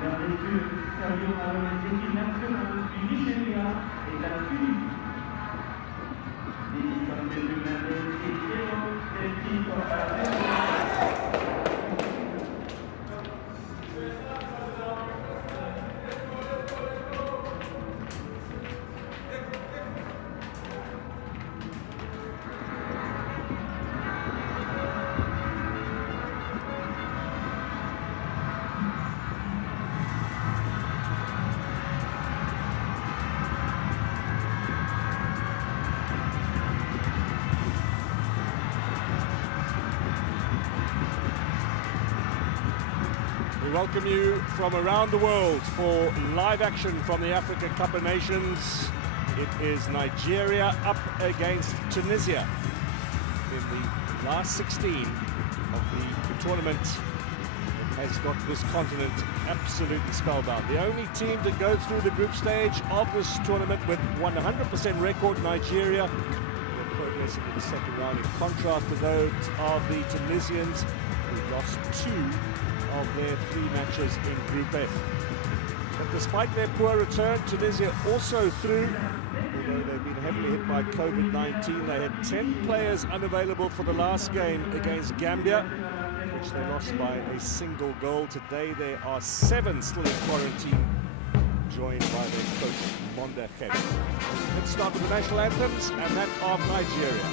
Mesdames, Messieurs, saluons alors les équipes nationales du Nigeria et de la Tunisie. Edison de Hernandez et Diego del Tito We welcome you from around the world for live action from the Africa Cup of Nations. It is Nigeria up against Tunisia in the last 16 of the tournament. It has got this continent absolutely spellbound. The only team that goes through the group stage of this tournament with 100% record, Nigeria, will progress into the second round, in contrast to those of the Tunisians, who lost 2 of their 3 matches in Group F. But despite their poor return, Tunisia also through, although they've been heavily hit by COVID-19. They had 10 players unavailable for the last game against Gambia, which they lost by a single goal. Today there are 7 still in quarantine joined by their coach, Monda Khed. Let's start with the national anthems, and that of Nigeria.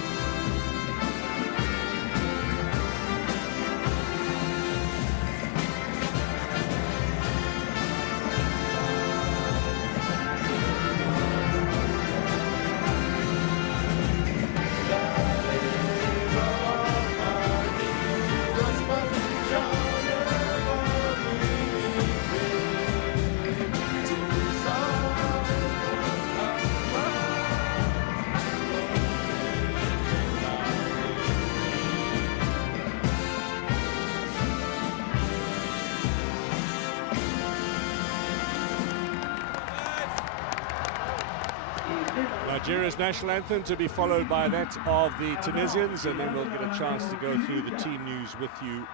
Nigeria's national anthem to be followed by that of the Tunisians, and then we'll get a chance to go through the team news with you.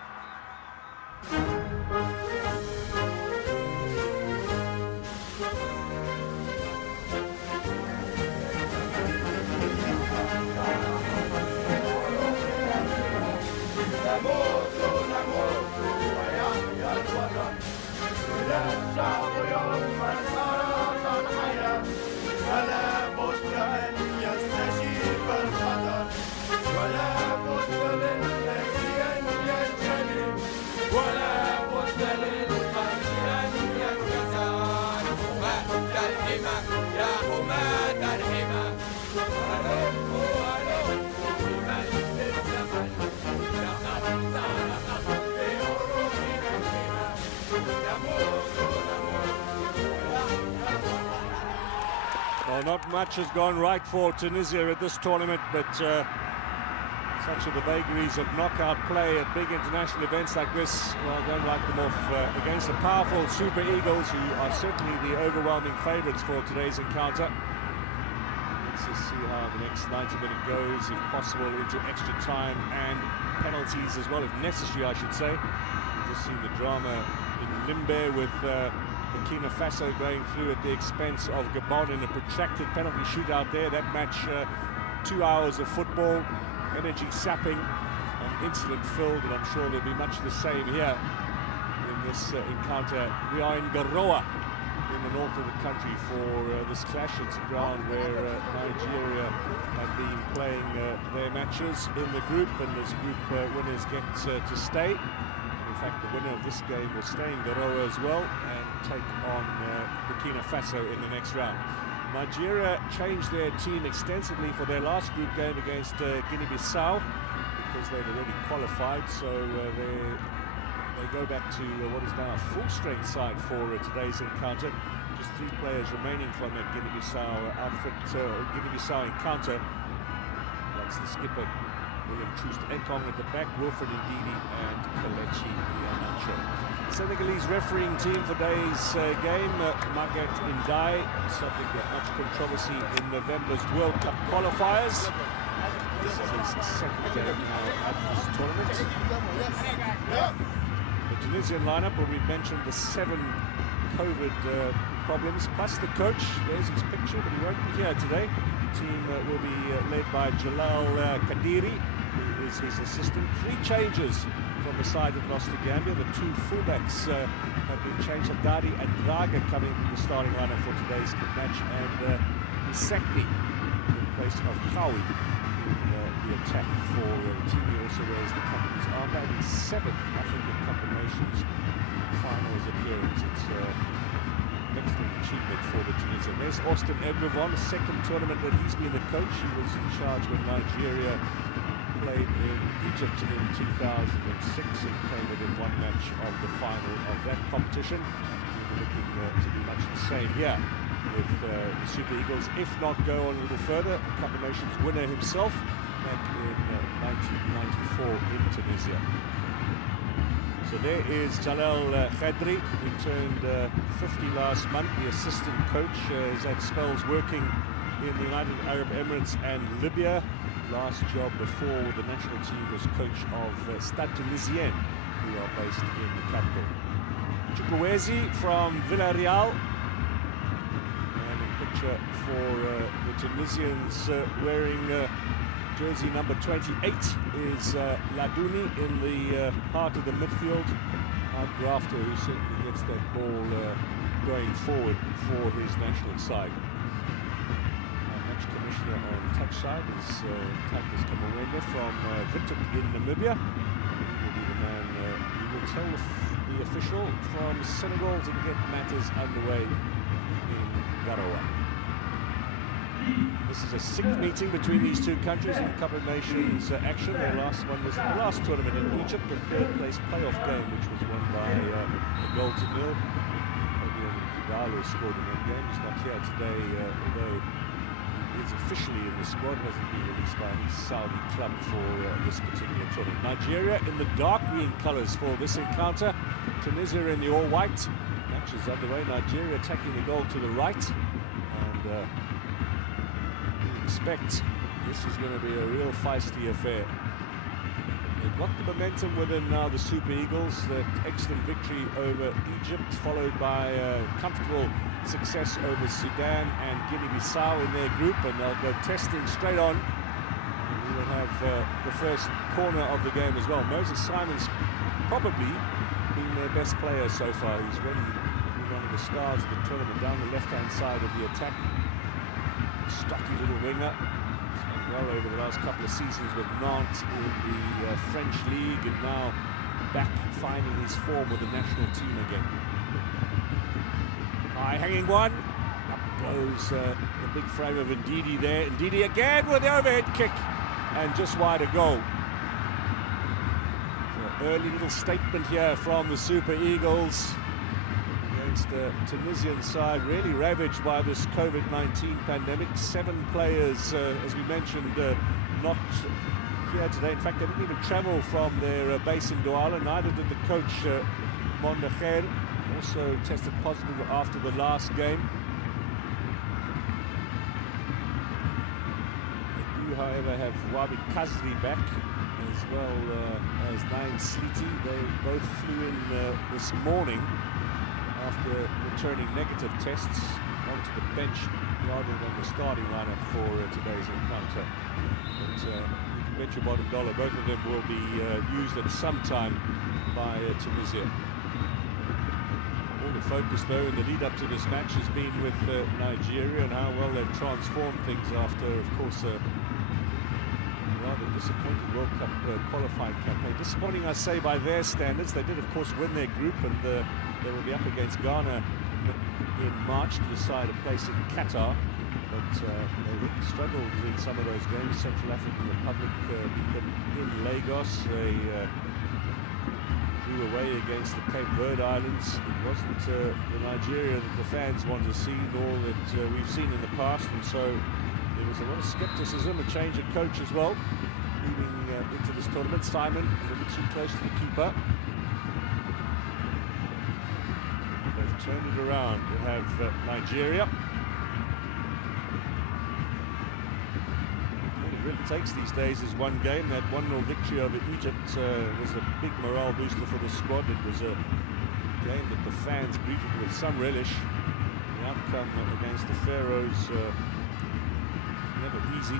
Well, not much has gone right for Tunisia at this tournament, but such are the vagaries of knockout play at big international events like this. Well, don't write them off against the powerful Super Eagles, who are certainly the overwhelming favourites for today's encounter. Let's just see how the next 90 minutes goes, if possible, into extra time and penalties as well, if necessary, I should say. We've just seen the drama in Limbe with Burkina Faso going through at the expense of Gabon in a protracted penalty shootout there. That match, 2 hours of football, energy sapping and incident filled, and I'm sure there'll be much the same here in this encounter. We are in Garoua in the north of the country for this clash. It's a ground where Nigeria have been playing their matches in the group, and this group winners get to stay. In fact, the winner of this game will stay in Garoua as well and take on Burkina Faso in the next round. Nigeria changed their team extensively for their last group game against Guinea-Bissau because they'd already qualified, so they go back to what is now a full-strength side for today's encounter. Just 3 players remaining from that Guinea-Bissau outfit, Guinea-Bissau encounter. That's the skipper, William Troost-Ekong at the back, Wilfred Ndidi and Kelechi Iheanacho. Senegalese refereeing team for today's game, Maguette Ndiaye, subject of much controversy in November's World Cup qualifiers. This is his second game now at this tournament. The Tunisian lineup, where we've mentioned the 7 COVID problems, plus the coach. There's his picture, but he won't be here today. The team will be led by Jalal Kadiri, who is his assistant. 3 changes from the side that lost to Gambia. The 2 fullbacks have been changed. Haddadi and Draga coming into the starting lineup for today's match, and Sekni in place of Khawi in the attack for the team. He also wears the company's armband. His 7th African Cup of Nations finals appearance. It's an excellent achievement for the Tunisian. There's Austin Egbevon, the 2nd tournament that he's been the coach. He was in charge when Nigeria played in Egypt in 2006 and came within 1 match of the final of that competition. We're looking to do much the same here with the Super Eagles, if not go on a little further. The Cup of Nations winner himself back in 1994 in Tunisia. So there is Jalal Khadri, who turned 50 last month, the assistant coach. Has had spells working in the United Arab Emirates and Libya. Last job before the national team was coach of Stade Tunisien, who are based in the capital. Chukwueze from Villarreal. And a picture for the Tunisians wearing jersey number 28 is Ladouni in the heart of the midfield. Grafter, who certainly gets that ball going forward for his national side. Match commissioner on touch side is Titus Kamawende from Windhoek in Namibia. He will be the man who will tell the official from Senegal to get matters underway in Garoua. This is a sixth meeting between these two countries in Cup of Nations action. Their last one was in the last tournament in Egypt, the third place playoff game, which was won by a goal to nil. Igalo scored in that game. He's not here today, although he is officially in the squad, hasn't been released by his Saudi club for this particular tournament. Nigeria in the dark green colours for this encounter. Tunisia in the all-white. Match is underway. Nigeria attacking the goal to the right. And we expect this is going to be a real feisty affair. They've got the momentum within now, the Super Eagles. That excellent victory over Egypt, followed by comfortable success over Sudan and Guinea-Bissau in their group, and they'll go testing straight on. And we will have the first corner of the game as well. Moses Simon's probably been their best player so far. He's really been one of the stars of the tournament down the left-hand side of the attack. Stocky little winger. He's done well over the last couple of seasons with Nantes in the French league, and now back finding his form with the national team again. High hanging one. Up goes the big frame of Ndidi there. Ndidi again with the overhead kick, and just wide a goal. So early little statement here from the Super Eagles against the Tunisian side, really ravaged by this COVID-19 pandemic. 7 players, as we mentioned, not here today. In fact, they didn't even travel from their base in Douala. Neither did the coach, Mondecher. Also tested positive after the last game. They do, however, have Wabi Kazri back, as well as Naim Sliti. They both flew in this morning after returning negative tests onto the bench rather than the starting lineup for today's encounter. But you can bet your bottom dollar both of them will be used at some time by Tunisia. All the focus, though, in the lead-up to this match has been with Nigeria and how well they've transformed things after, of course, a rather disappointing World Cup qualifying campaign. Disappointing, I say, by their standards. They did, of course, win their group, and they will be up against Ghana in March to decide a place in Qatar. But they really struggled in some of those games. Central African Republic beat them in Lagos. They drew away against the Cape Verde Islands. It wasn't the Nigeria that the fans want to see, nor that we've seen in the past, and so there was a lot of skepticism, a change of coach as well, leading into this tournament. Simon a little too close to the keeper. They've turned it around. We have Nigeria. Really takes these days is one game. That 1-0 victory over Egypt was a big morale booster for the squad. It was a game that the fans greeted with some relish. The outcome against the Pharaohs never easy.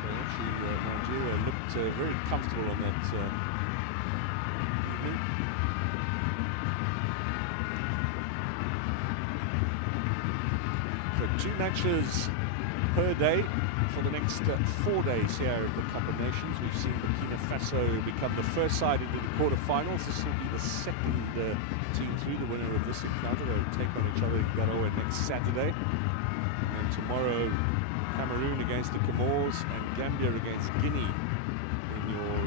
They actually, Nigeria looked very comfortable on that evening. So 2 matches per day for the next 4 days here at the Cup of Nations. We've seen Burkina Faso become the first side into the quarterfinals. This will be the second team through. The winner of this encounter, they'll take on each other in Garoua next Saturday. And tomorrow, Cameroon against the Comores and Gambia against Guinea in your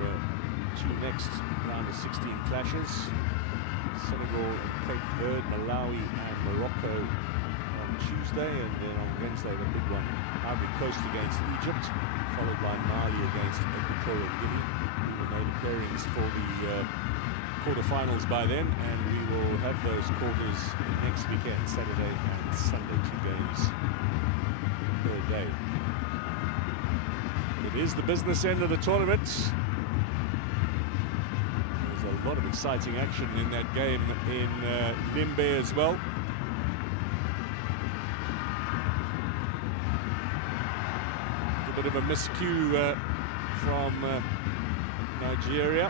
2 next round of 16 clashes. Senegal and Cape Verde, Malawi and Morocco Tuesday, and then on Wednesday the big one, Ivory Coast against Egypt, followed by Mali against Equatorial Guinea. We will know the pairings for the quarterfinals by then, and we will have those quarters next weekend, Saturday and Sunday, 2 games per day. It is the business end of the tournament. There's a lot of exciting action in that game in Limbe as well. A bit of a miscue from Nigeria.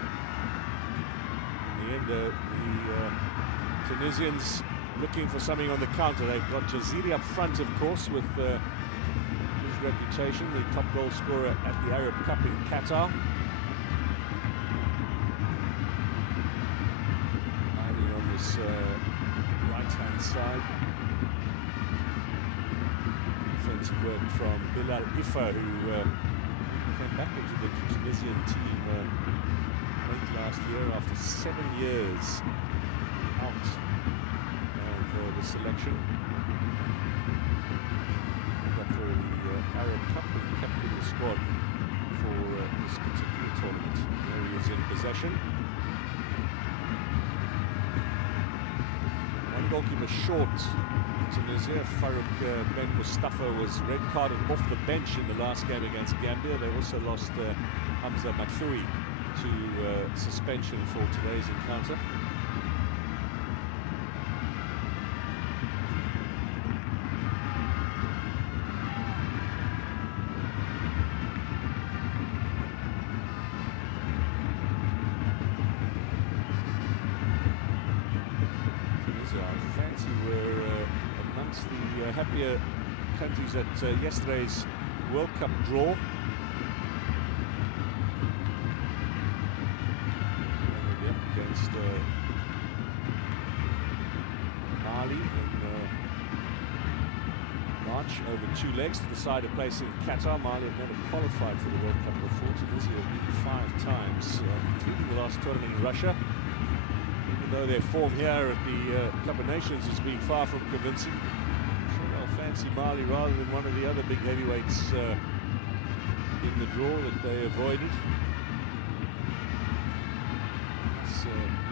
In the end, the Tunisians looking for something on the counter. They've got Jaziri up front, of course, with his reputation, the top goal scorer at the Arab Cup in Qatar. Hiding on this right-hand side. Defensive work from Bilal Ifa, who came back into the Tunisian team late last year after 7 years out of the selection. But for the Arab Cup and captain the squad for this particular tournament. There he is in possession. One goalkeeper short. Tunisia, Farouk Ben Mustafa was red carded off the bench in the last game against Gambia. They also lost Hamza Matloui to suspension for today's encounter. Tunisia, I fancy were amongst the happier countries at yesterday's World Cup draw. Against Mali in March over 2 legs to decide a place in Qatar. Mali have never qualified for the World Cup before. Tunisia have been 5 times, including the last tournament in Russia. Even though their form here at the Cup of Nations has been far from convincing. So they'll fancy Mali rather than one of the other big heavyweights in the draw that they avoided.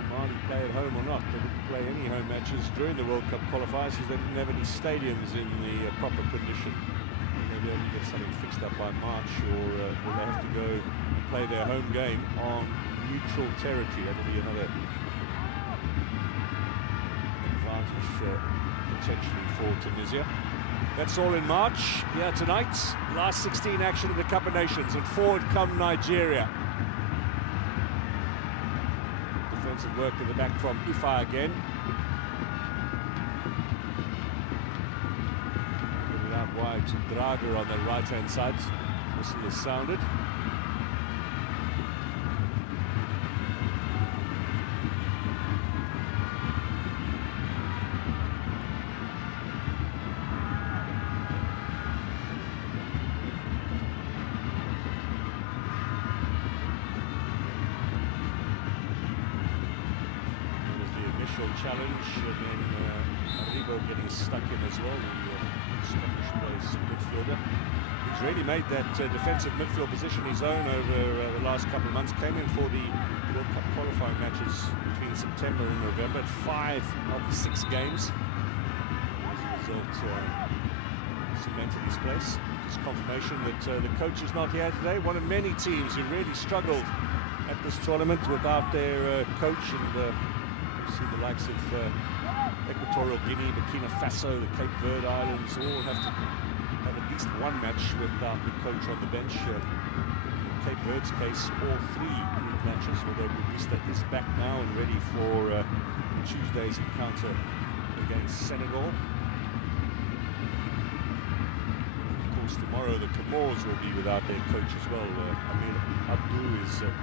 Mali play at home or not, they didn't play any home matches during the World Cup qualifiers because they didn't have any stadiums in the proper condition. Maybe they'll get something fixed up by March, or will they have to go and play their home game on neutral territory? That'll be another advantage potentially for Tunisia. That's all in March. Here tonight, last 16 action in the Cup of Nations, and forward come Nigeria. Defensive work at the back from Ifa again. Get it out wide to Drager on the right-hand side. Whistle is sounded. Challenge, and then Arrigo getting stuck in as well, the Scottish-based midfielder. He's really made that defensive midfield position his own over the last couple of months. Came in for the World Cup qualifying matches between September and November at 5 of the 6 games. As a result, cemented his place. Just confirmation that the coach is not here today. One of many teams who really struggled at this tournament without their coach, and see the likes of Equatorial Guinea, Burkina Faso, the Cape Verde Islands all have to have at least one match without the coach on the bench. In Cape Verde's case, all 3 league matches, although Budista is back now and ready for Tuesday's encounter against Senegal. Of course, tomorrow the Comores will be without their coach as well. Amir Abdou is in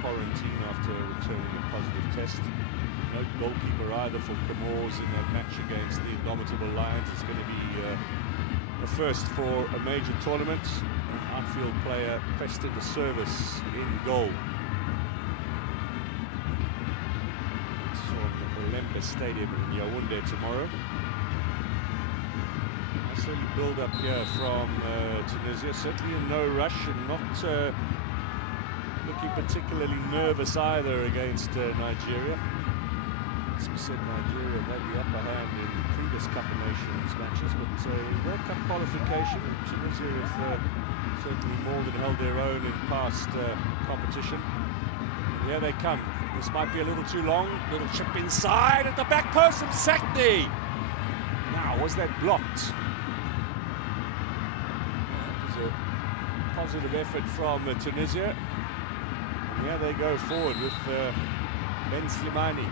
quarantine after returning a positive test. No goalkeeper either for Comores in that match against the indomitable Lions. It's going to be a first for a major tournament. An outfield player pressed into service in goal. It's on the Olembe Stadium in Yaoundé tomorrow. A certainly build up here from Tunisia. Certainly in no rush, and not looking particularly nervous either against Nigeria. As we said, Nigeria had the upper hand in previous Cup of Nations matches, but World Cup qualification, Tunisia have certainly more than held their own in past competition. And here they come. This might be a little too long. Little chip inside at the back post from Sakni. Now, was that blocked? That was a positive effort from Tunisia. And here they go forward with Ben Slimani.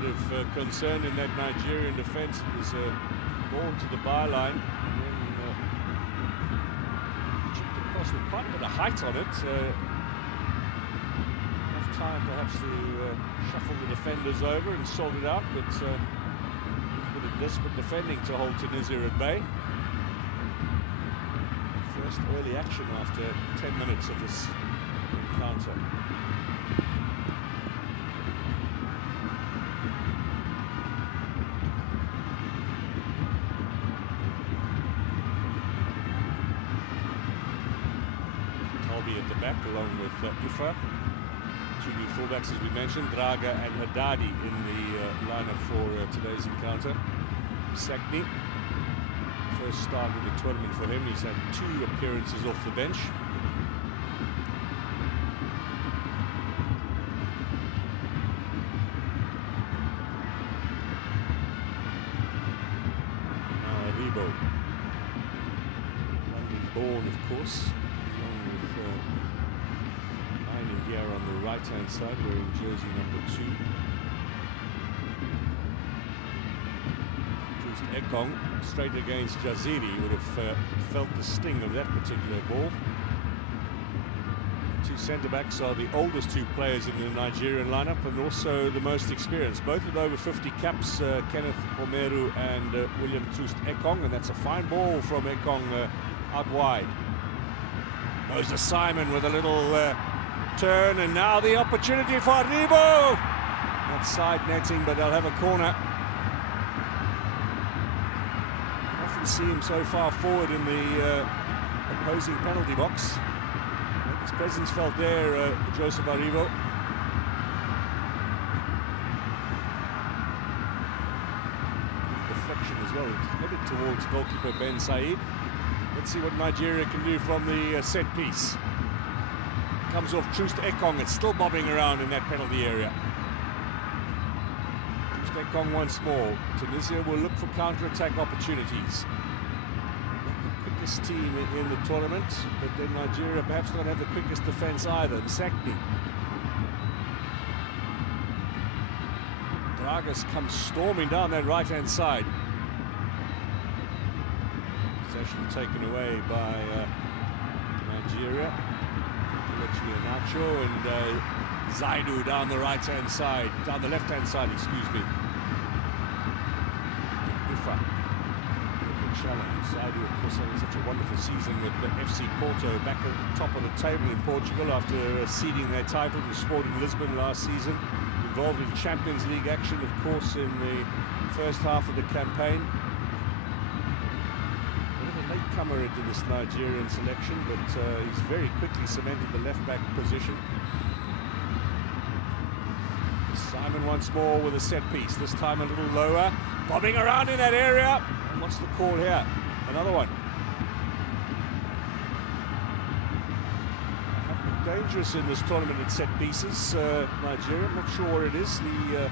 bit of concern in that Nigerian defence. It was a ball to the byline, and then chipped across with quite a bit of height on it. Enough time perhaps to shuffle the defenders over and sort it out, but a bit of desperate defending to hold Tunisia at bay. First early action after 10 minutes of this encounter. At the back along with Ifa. Two new fullbacks, as we mentioned, Draga and Haddadi in the lineup for today's encounter. Sakni, first start of the tournament for him. He's had 2 appearances off the bench. Now Aribo, London-born, of course. Here on the right-hand side, wearing jersey number 2. Just Ekong, straight against Jaziri, would have felt the sting of that particular ball. 2 centre-backs are the oldest 2 players in the Nigerian lineup, and also the most experienced. Both with over 50 caps, Kenneth Omeru and William Troost Ekong, and that's a fine ball from Ekong out wide. Moses Simon with a little turn, and now the opportunity for Aribo. That's side netting, but they'll have a corner. I often see him so far forward in the opposing penalty box. His presence felt there, Joseph Aribo. Deflection as well, headed towards goalkeeper Ben Said. Let's see what Nigeria can do from the set piece. Comes off Troost Ekong. It's still bobbing around in that penalty area. Troost Ekong once more. Tunisia will look for counter-attack opportunities. Not the quickest team in the tournament, but then Nigeria perhaps don't have the quickest defence either. Sakni. Dragas comes storming down that right-hand side. Possession taken away by Nigeria. Nacho and Zaidu down the right-hand side, down the left-hand side, excuse me. Ifa, challenge. Zaidu, of course, having such a wonderful season with the FC Porto, back at the top of the table in Portugal after ceding their title to Sporting Lisbon last season. Involved in Champions League action, of course, in the first half of the campaign. Latecomer into this Nigerian selection, but he's very quickly cemented the left-back position. Simon once more with a set piece, this time a little lower, bobbing around in that area. And what's the call here? Another one. Dangerous in this tournament at set pieces, Nigeria. I'm not sure what it is. The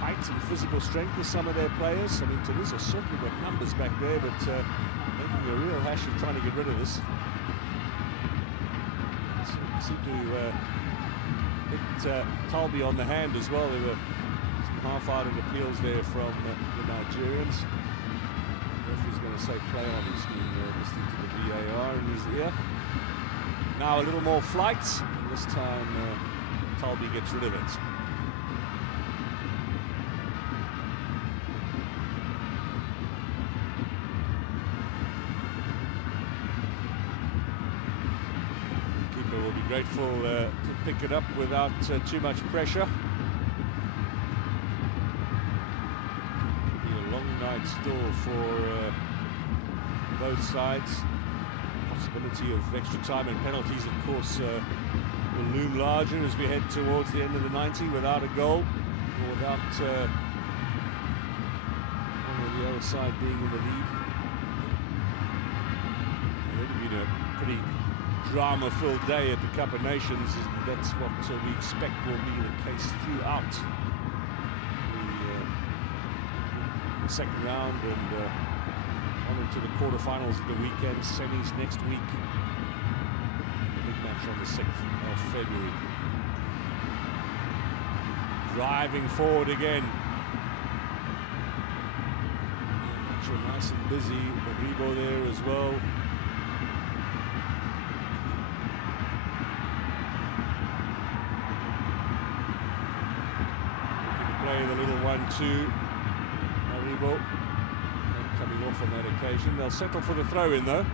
height and physical strength of some of their players. I mean, Tunisia certainly got numbers back there, but making a real hash of trying to get rid of this. Seemed to hit Talbi on the hand as well. There were some half-hearted appeals there from the Nigerians. The referee's going to say play on. He's been listening to the VAR in his ear. Now a little more flight. This time Talbi gets rid of it. Will be grateful to pick it up without too much pressure. Could be a long night still for both sides. Possibility of extra time and penalties, of course, will loom larger as we head towards the end of the 90 without a goal, or without one or the other side being in the lead. It would be a pretty drama-filled day at the Cup of Nations, and that's what we expect will be the case throughout the second round and on into the quarterfinals of the weekend, semis next week. The big match on the 6th of February. driving forward again. Nice and busy. Maribo there as well. Looking to play the little 1-2. Maribo coming off on that occasion. They'll settle for the throw-in though.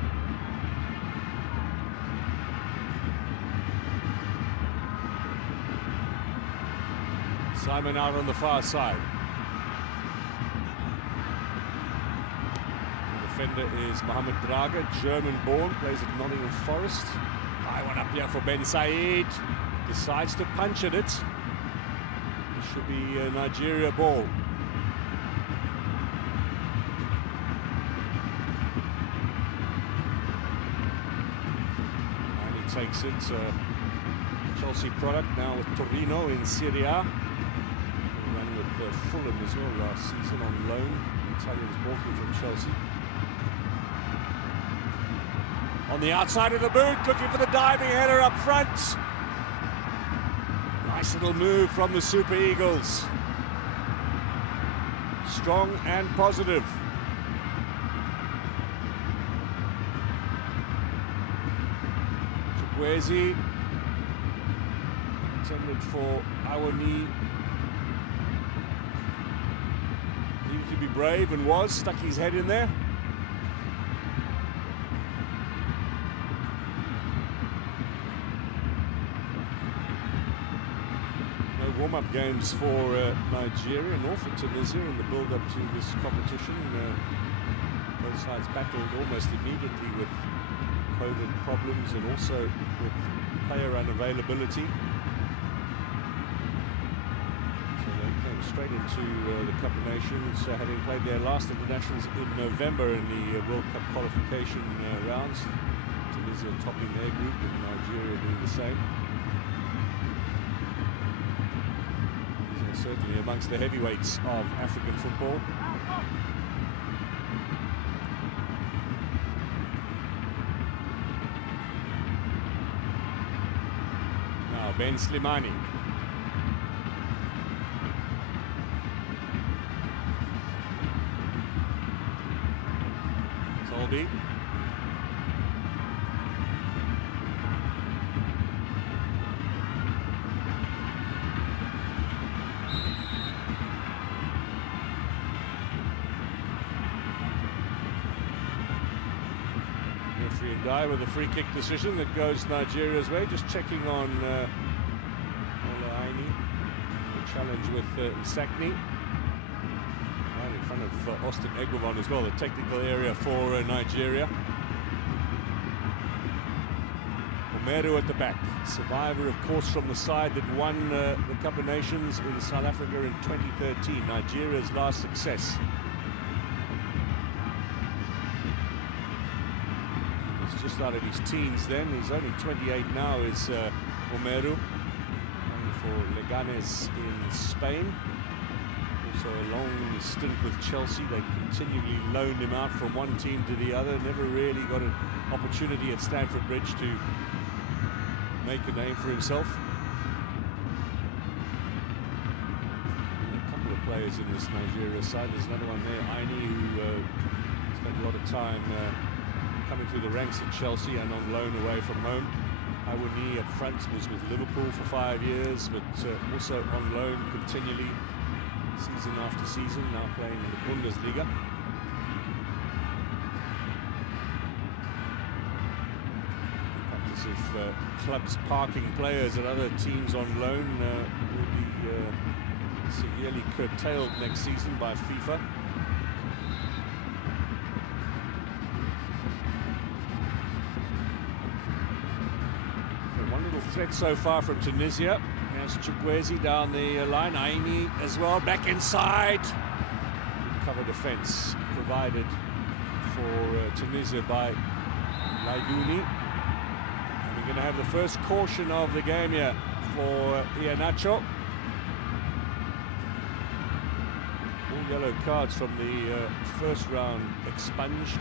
Simon out on the far side. Defender is Mohamed Draga, German-born, plays at Nottingham Forest. High one up here for Ben Said. Decides to punch at it. This should be a Nigeria ball. And he takes it. Chelsea product now with Torino in Serie A. Ran with Fulham as well last season on loan. The Italians walking from Chelsea. On the outside of the boot, looking for the diving header up front. Nice little move from the Super Eagles. Strong and positive. Chukwueze, intended for Awani. Needed to be brave and was, stuck his head in there. Warm-up games for Nigeria, nor for Tunisia in the build-up to this competition. Both sides battled almost immediately with COVID problems and also with player unavailability. So they came straight into the Cup of Nations, having played their last internationals in November in the World Cup qualification rounds. Tunisia topping their group and Nigeria doing the same. Certainly amongst the heavyweights of African football. Now Ben Slimani. Tolby. Die with a free kick decision that goes Nigeria's way. Just checking on Olaini. Challenge with Sakni. Right in front of Austin Egwavon as well, the technical area for Nigeria. Omeru at the back. Survivor, of course, from the side that won the Cup of Nations in South Africa in 2013. Nigeria's last success. Just out of his teens then. He's only 28 now, is Omeru, playing for Leganes in Spain. Also a long stint with Chelsea. They continually loaned him out from one team to the other. Never really got an opportunity at Stamford Bridge to make a name for himself. A couple of players in this Nigeria side. There's another one there, Aini, who spent a lot of time coming through the ranks at Chelsea and on loan away from home. Awani up front was with Liverpool for 5 years, but also on loan continually, season after season, now playing in the Bundesliga. Practice of clubs parking players at other teams on loan will be severely curtailed next season by FIFA. Threat so far from Tunisia. There's Chukwueze down the line. Aini as well, back inside. Good cover defence provided for Tunisia by Laidouni. And we're going to have the first caution of the game here for Iheanacho. All yellow cards from the first round expunged.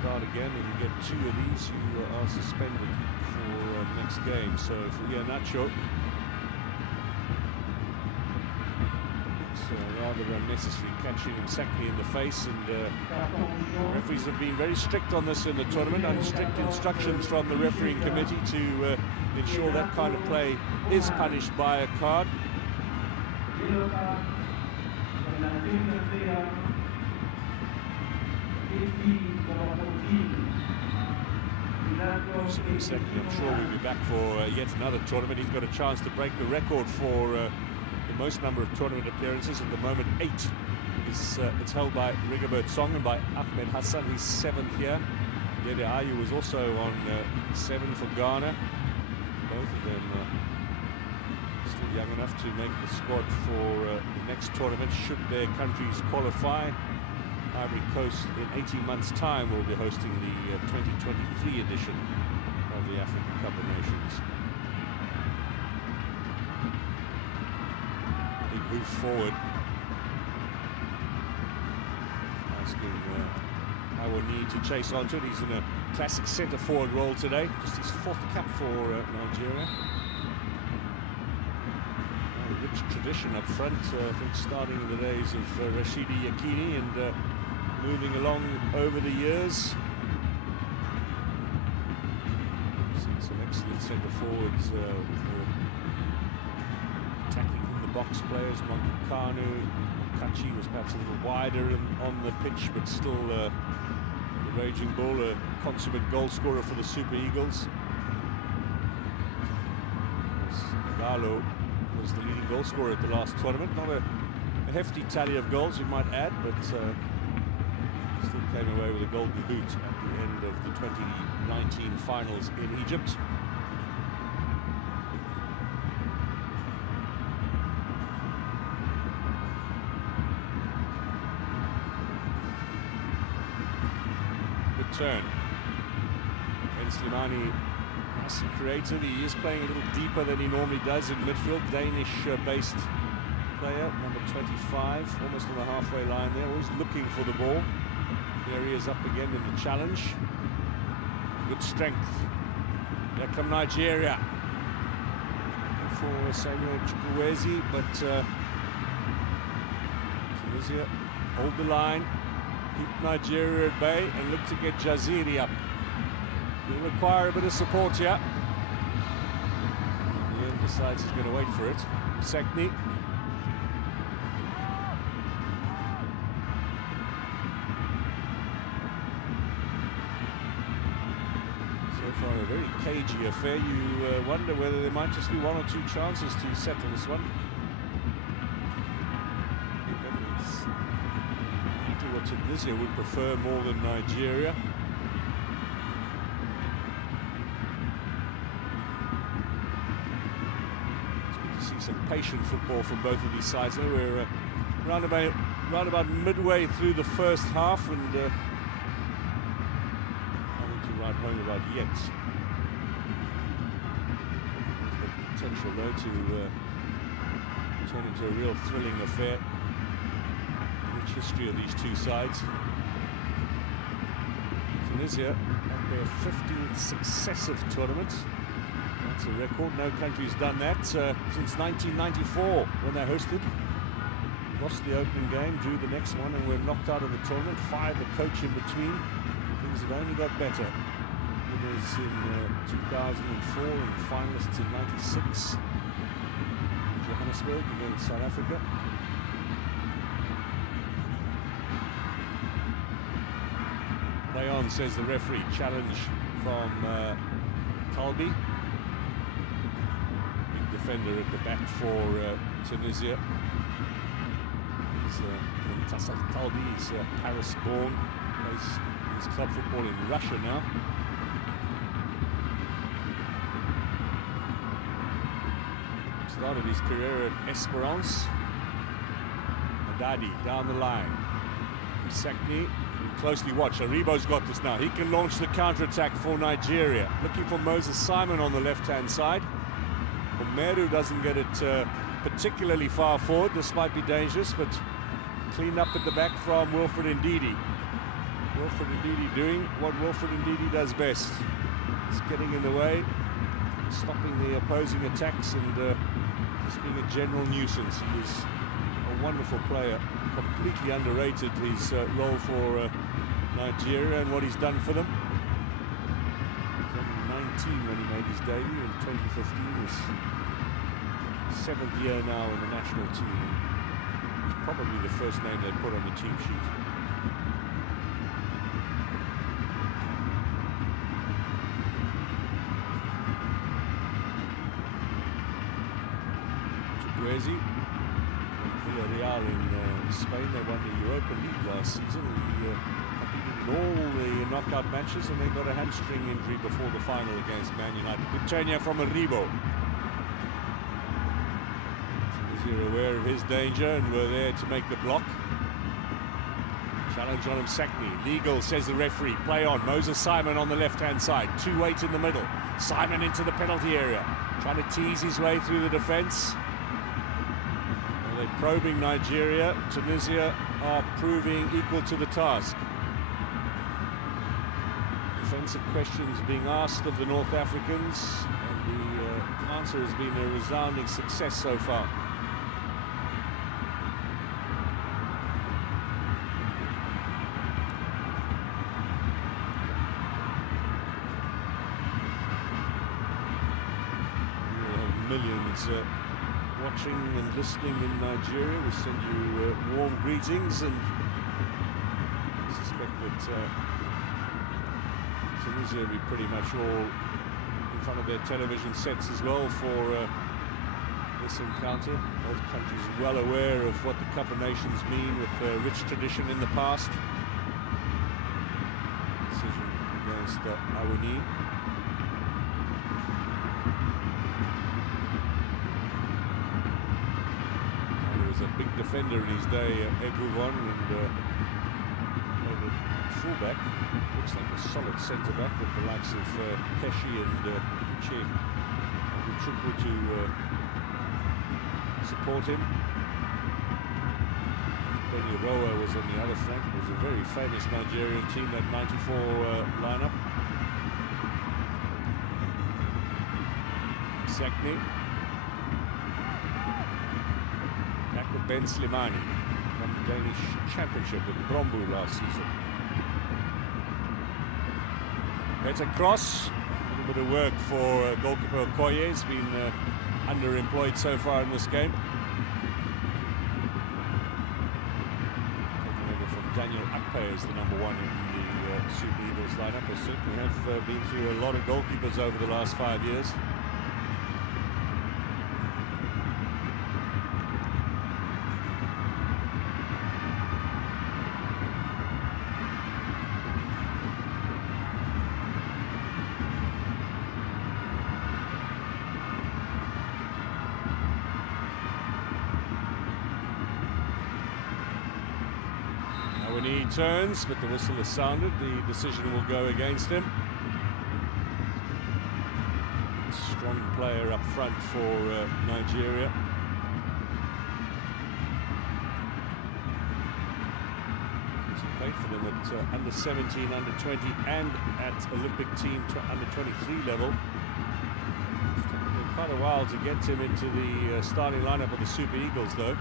Start again, and you get 2 of these who are suspended for next game. So for Iheanacho, rather unnecessary catching Sakni in the face, and referees have been very strict on this in the tournament, and strict instructions from the refereeing committee to ensure that kind of play is punished by a card. Sakni, I'm sure we'll be back for yet another tournament. He's got a chance to break the record for the most number of tournament appearances. At the moment, 8. It's held by Rigobert Song and by Ahmed Hassan. He's 7th here. Dede Ayew was also on 7 for Ghana. Both of them still young enough to make the squad for the next tournament, should their countries qualify. Ivory Coast in 18 months' time will be hosting the 2023 edition of the African Cup of Nations. Big move forward. Asking Awoni to chase onto it. He's in a classic centre-forward role today. Just his 4th cap for Nigeria. A rich tradition up front, I think starting in the days of Rashidi Yakini and moving along over the years. We've seen some excellent centre-forwards attacking in the box players. Monkukanu, Kachi was perhaps a little wider on the pitch, but still the Raging Bull, a consummate goal scorer for the Super Eagles. Galo was the leading goal scorer at the last tournament. Not a hefty tally of goals, you might add, but still came away with a golden boot at the end of the 2019 finals in Egypt. Good turn. Ben Slimani, nice and creative. He is playing a little deeper than he normally does in midfield. Danish-based player, number 25, almost on the halfway line there, always looking for the ball. There he is up again in the challenge. Good strength. There come Nigeria. Looking for Samuel Chukwueze, but Tunisia hold the line, keep Nigeria at bay, and look to get Jaziri up. Will require a bit of support here. In the end, decides he's going to wait for it. Sakni. So far, a very cagey affair. You wonder whether there might just be 1 or 2 chances to settle this one. It's what Tunisia would prefer more than Nigeria. Some patient football from both of these sides. We're round about midway through the first half, and nothing to write home about yet. There's got potential though to turn into a real thrilling affair. Rich history of these two sides. Tunisia at their 15th successive tournament. That's a record. No country's done that since 1994 when they hosted. Lost the opening game, drew the next one, and were knocked out of the tournament. Fired the coach in between. Things have only got better. Winners in 2004 and finalists in '96 in Johannesburg against South Africa. Play on, says the referee. Challenge from Talbi. Defender at the back for Tunisia. He's Tassal Talbi. He's Paris-born. Plays his club football in Russia now. Started his career at Esperance. Haddadi down the line. Sakni closely watched. Aribo's got this now. He can launch the counter-attack for Nigeria. Looking for Moses Simon on the left-hand side. Meru doesn't get it particularly far forward. This might be dangerous, but cleaned up at the back from Wilfred Ndidi. Wilfred Ndidi doing what Wilfred Ndidi does best. It's getting in the way, stopping the opposing attacks, and just being a general nuisance. He was wonderful player, completely underrated his role for Nigeria and what he's done for them. He was only 19 when he made his debut in 2015. His 7th year now in the national team. He's probably the first name they put on the team sheet. Villarreal in Spain, they won the Europa League last season. He competed in all the knockout matches and then got a hamstring injury before the final against Man United. Good turn here from Aribo. Tunisia aware of his danger and were there to make the block. Challenge on him, Sakni. Legal, says the referee. Play on. Moses Simon on the left-hand side. 2-8 in the middle. Simon into the penalty area. Trying to tease his way through the defence. They're probing Nigeria. Tunisia are proving equal to the task. Defensive questions being asked of the North Africans, and the answer has been a resounding success so far. Millions watching and listening in Nigeria. We send you warm greetings, and I suspect that Tunisia will be pretty much all in front of their television sets as well for this encounter. Both countries well aware of what the Cup of Nations mean, with a rich tradition in the past. Decision against Awani. A big defender in his day, Eguvon, and played at fullback. Looks like a solid centre-back with the likes of Keshi and Che Chukwu to support him. Benny Roa was on the other flank. It was a very famous Nigerian team, that 94 lineup. Sakni. Back with Ben Slimani from the Danish Championship with Brombu last season. Better cross. A little bit of work for goalkeeper Okoye. He's been underemployed so far in this game. Taking over from Daniel Akpe as the #1 in the Super Eagles lineup. They certainly have been through a lot of goalkeepers over the last 5 years. When he turns, but the whistle has sounded, the decision will go against him. Strong player up front for Nigeria. He's played for them at under 17, under 20, and at Olympic team under 23 level. It's taken quite a while to get him into the starting lineup of the Super Eagles, though.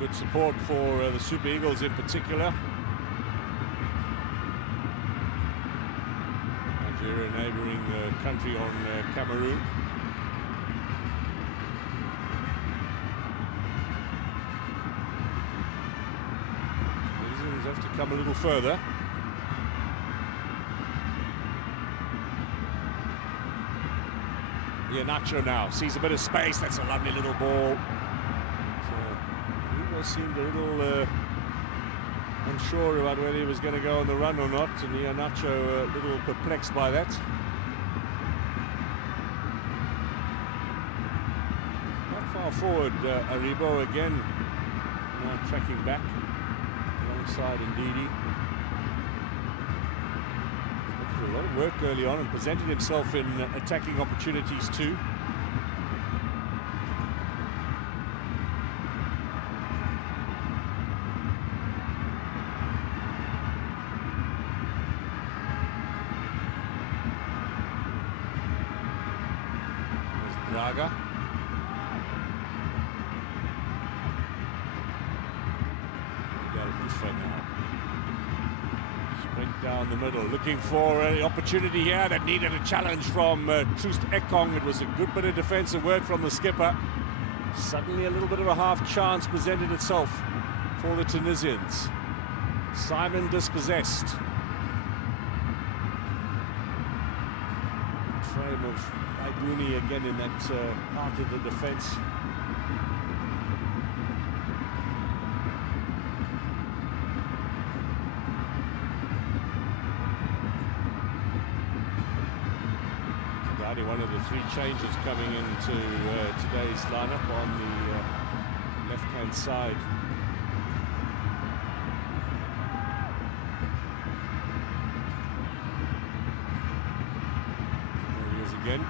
Good support for the Super Eagles in particular. Nigeria, a neighbouring country on Cameroon. Tunisians have to come a little further. Iheanacho now sees a bit of space. That's a lovely little ball. Seemed a little unsure about whether he was going to go on the run or not, and Iheanacho a little perplexed by that. Not far forward, Aribo again, now tracking back alongside Ndidi. A lot of work early on and presented himself in attacking opportunities too. There's Braga. Down the middle, looking for an opportunity here that needed a challenge from Troost Ekong. It was a good bit of defensive work from the skipper. Suddenly a little bit of a half chance presented itself for the Tunisians. Simon dispossessed. Frame of Aiduni again in that part of the defense. One of the three changes coming into today's lineup on the left-hand side. There he is again.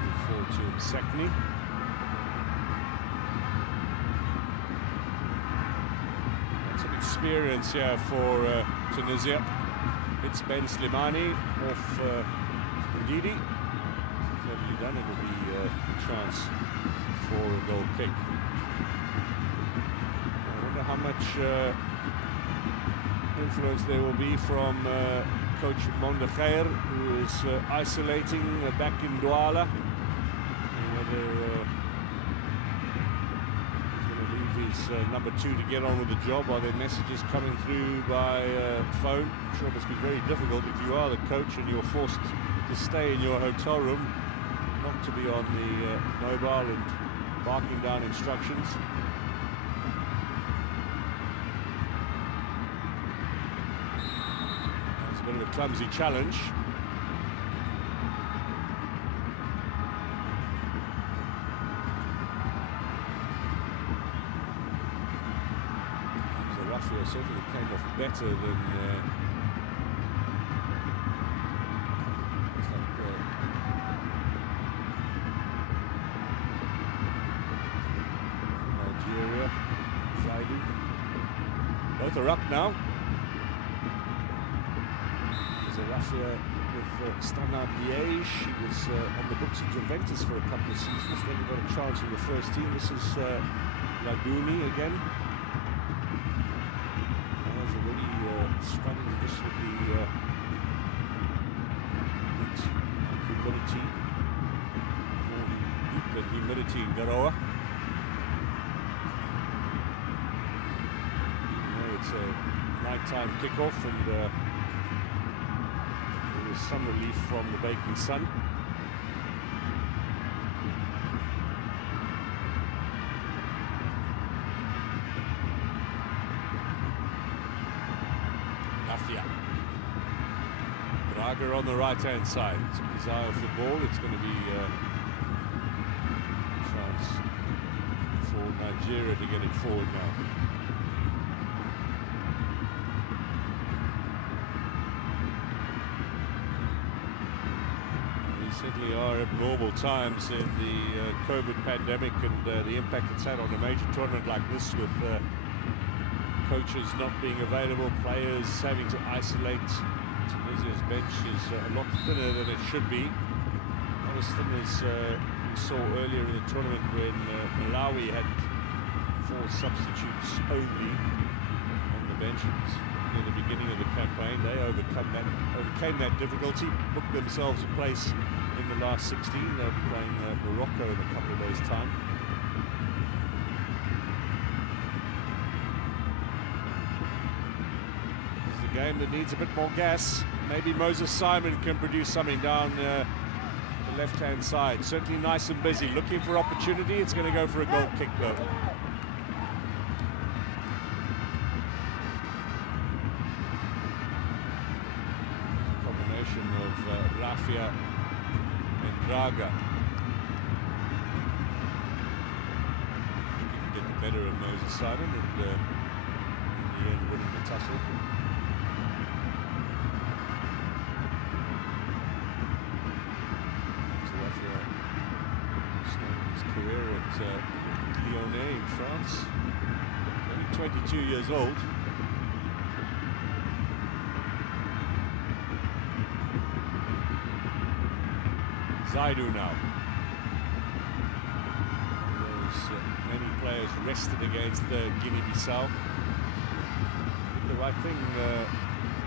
Looking forward to him, Sakni. Lots of experience here for Tunisia. It's Ben Slimani off Ndidi. Cleverly done. It'll be a chance for a goal kick. I wonder how much influence there will be from coach Mondekheir, who is isolating back in Douala. Whether number 2 to get on with the job. Are there messages coming through by phone? I'm sure it must be very difficult if you are the coach and you're forced to stay in your hotel room, not to be on the mobile and barking down instructions. That's a bit of a clumsy challenge. Certainly came off better than Nigeria. Zaidu. Both are up now. Zarafia with Standard Liège. He was on the books of Juventus for a couple of seasons. Then he got a chance in the first team. This is Ladouni again. Struggling just with the heat and humidity. More heat than humidity in Garoa. It's a nighttime kickoff, and there is some relief from the baking sun. Braga on the right-hand side. Took his eye off the ball. It's going to be a chance for Nigeria to get it forward now. These certainly are abnormal times in the COVID pandemic, and the impact it's had on a major tournament like this, with coaches not being available, players having to isolate. Tunisia's bench is a lot thinner than it should be. Not as thin as we saw earlier in the tournament when Malawi had 4 substitutes only on the bench near the beginning of the campaign. They overcame that difficulty, booked themselves a place in the last 16. They'll be playing Morocco in a couple of days' time. Game that needs a bit more gas. Maybe Moses Simon can produce something down the left-hand side. Certainly nice and busy, looking for opportunity. It's going to go for a goal kick though. Rafia and Draga. Looking to get the better of Moses Simon and in the end winning the tussle. Rafia started his career at Lyonnais in France. Only 22 years old. Zaidu now. Those many players rested against Guinea-Bissau. Did the right thing,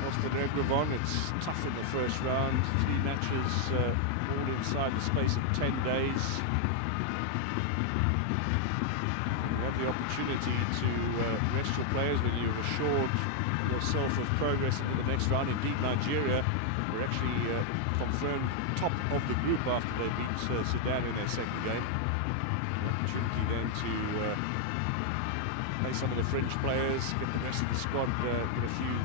Montenegro. It's tough in the first round. 3 matches all inside the space of 10 days. You have the opportunity to rest your players when you've assured yourself of progress into the next round. Indeed, Nigeria were actually confirmed top of the group after they beat Sudan in their second game. An opportunity then to play some of the fringe players, get the rest of the squad get a few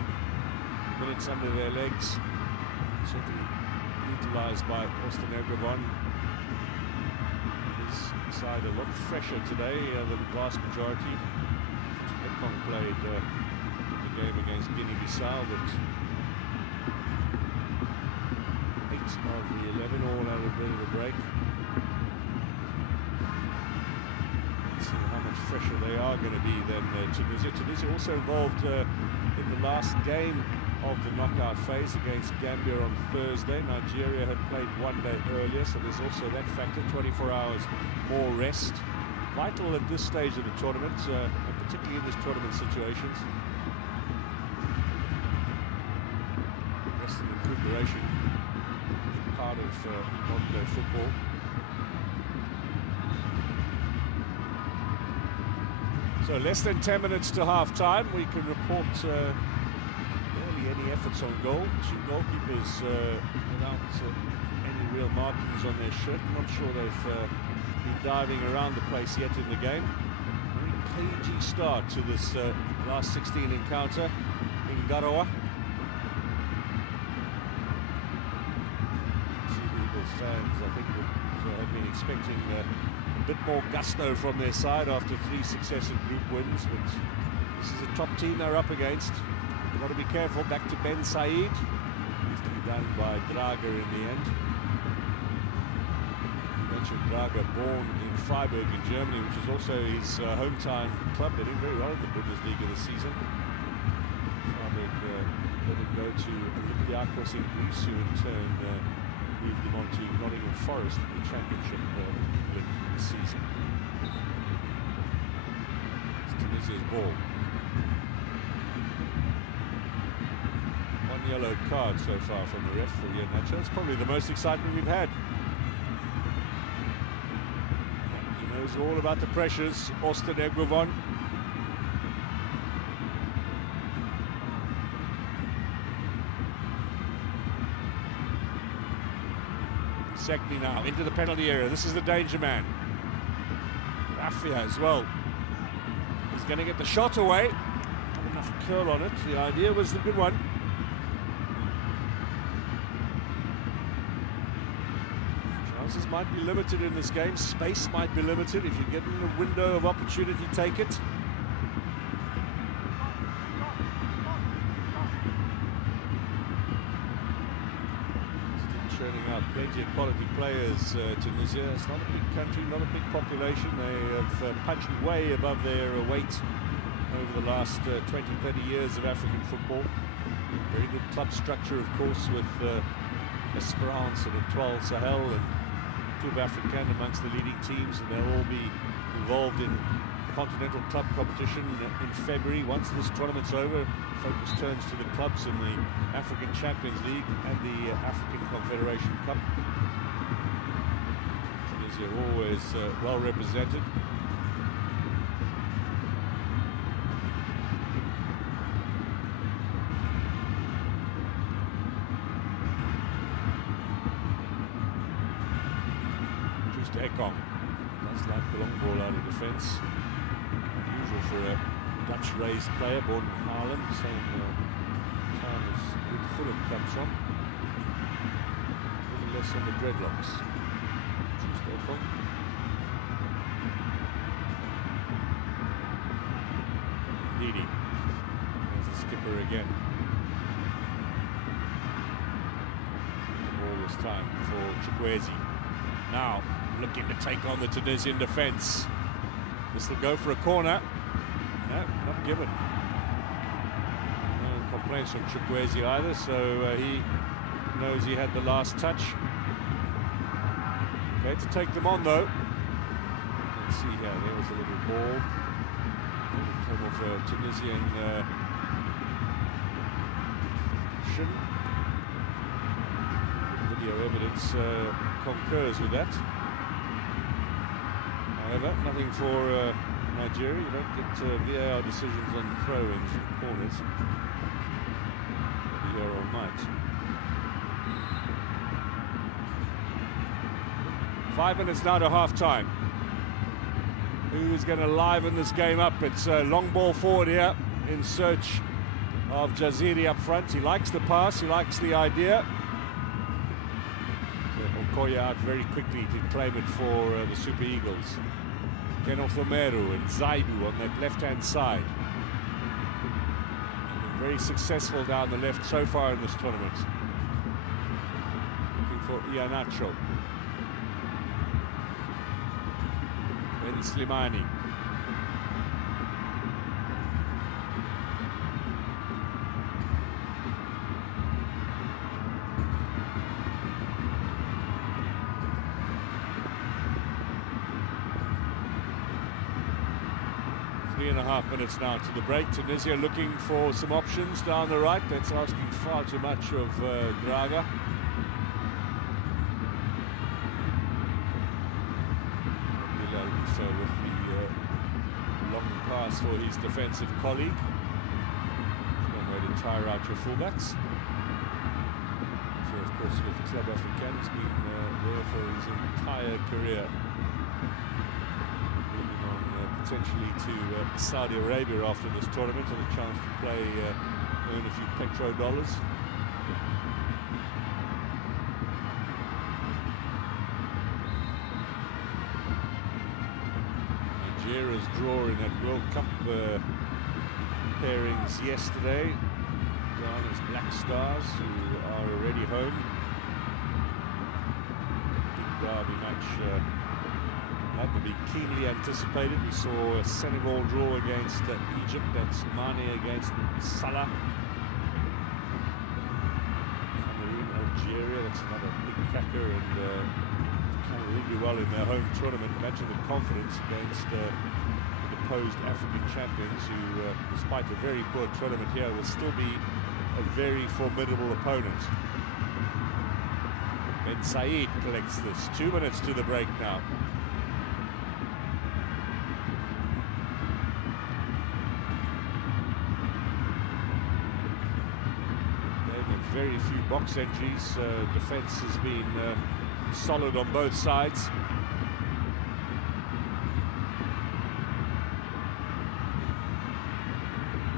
minutes under their legs. Certainly utilised by Montenegro. His side a lot fresher today than the vast majority. AFCON played in the game against Guinea-Bissau, but 8 of the 11 all had a bit of a break. Let's see how much fresher they are going to be than Tunisia. Tunisia also involved in the last game of the knockout phase against Gambia on Thursday. Nigeria had played 1 day earlier, so there's also that factor, 24 hours more rest. Vital at this stage of the tournament, and particularly in this tournament situations. Rest and recuperation, part of modern day football. So less than 10 minutes to half time. We can report barely any efforts on goal. 2 goalkeepers without any real markings on their shirt. Not sure they've been diving around the place yet in the game. Very cagey start to this last 16 encounter in Garoua. Fans, I think, would have been expecting a bit more gusto from their side after 3 successive group wins, but this is a top team they're up against. You've got to be careful. Back to Ben Said. Easily done by Draga in the end. You mentioned Draga, born in Freiburg in Germany, which is also his hometown club. They're doing very well in the Bundesliga this season. Freiburg let him go to Olympiacos in Greece, who in turn moved him on to Nottingham Forest in the Championship in England this season. It's Tunisia's ball. 1 yellow card so far from the ref for Iheanacho. It's probably the most excitement we've had. He knows all about the pressures, Montenegro. Segni now into the penalty area. This is the danger man. Rafia as well. He's going to get the shot away. Not enough curl on it. The idea was the good one. Chances might be limited in this game. Space might be limited. If you get in a window of opportunity, take it. Churning out plenty of quality players, Tunisia. It's not a big country, not a big population. They have punched way above their weight over the last 20-30 years of African football. Very good club structure, of course, with Esperance and Etoile Sahel and Club Africain amongst the leading teams, and they'll all be involved in continental club competition in February. Once this tournament's over, focus turns to the clubs in the African Champions League and the African Confederation Cup. Tunisia always well represented. Just AFCON. That's like the long ball out of defence. Unusual for a Dutch-raised player born in Haarlem, same time as Fulham comes from. Putting less on the dreadlocks. Didi. There's the skipper again. The ball this time for Chukwueze. Now looking to take on the Tunisian defence. This will go for a corner. No, not given. No complaints from Chukwueze either, so he knows he had the last touch. Okay, to take them on though. Let's see here, there was a little ball. It came off a Tunisian shin. Video evidence concurs with that. However, nothing for Nigeria. You don't get VAR decisions on throw-ins and corners. They'll be here all night. 5 minutes now to half-time. Who's going to liven this game up? It's a long ball forward here in search of Jaziri up front. He likes the pass, he likes the idea. So Okoye out very quickly to claim it for the Super Eagles. Kenothomeru and Zaidu on that left-hand side. And been very successful down the left so far in this tournament. Looking for Iheanacho. Ben Slimani. Three and a half minutes now to the break. Tunisia looking for some options down the right. That's asking far too much of Draga. So with the long pass for his defensive colleague. It's one way to tire out your fullbacks. So of course with Club Africain, he's been there for his entire career. Moving on potentially to Saudi Arabia after this tournament, and a chance to play, earn a few petrodollars. Nigeria's draw in that World Cup pairings yesterday. Ghana's Black Stars, who are already home. Big derby match that will be keenly anticipated. We saw a Senegal draw against Egypt. That's Mane against Salah. Cameroon, Algeria. That's another big cracker, and Cameroon do well in their home tournament. Imagine the confidence against the deposed African champions, who, despite a very poor tournament here, will still be a very formidable opponent. Ben Said collects this. 2 minutes to the break now. Very few box entries. Defense has been solid on both sides.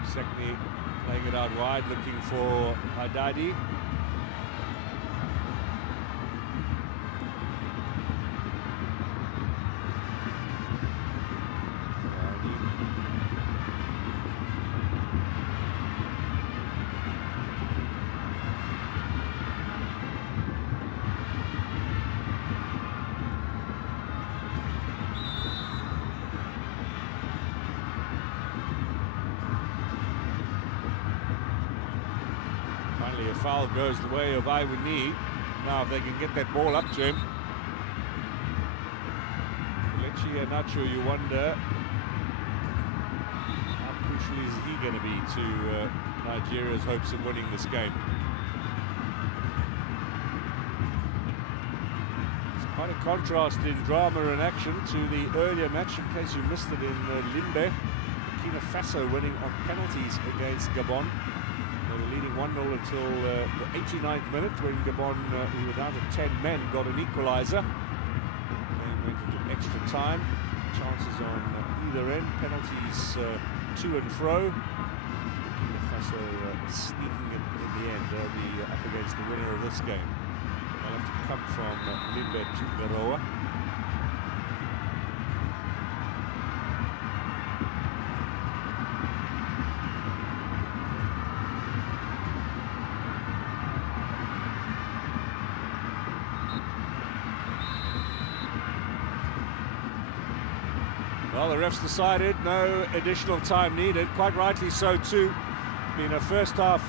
Sekni playing it out wide, looking for Haddadi. Finally, a foul goes the way of Iwani. Now, if they can get that ball up to him. Kelechi Iheanacho, you wonder how crucial is he going to be to Nigeria's hopes of winning this game. It's quite a contrast in drama and action to the earlier match, in case you missed it, in Limbe. Burkina Faso winning on penalties against Gabon. They were leading 1-0 until the 89th minute, when Gabon, who were down to 10 men, got an equaliser. Then went into extra time. Chances on either end, penalties to and fro. Burkina Faso sneaking it in the end. They'll be up against the winner of this game. They'll have come from Libet Garoa. Well, the refs decided no additional time needed, quite rightly so too. It's been a first half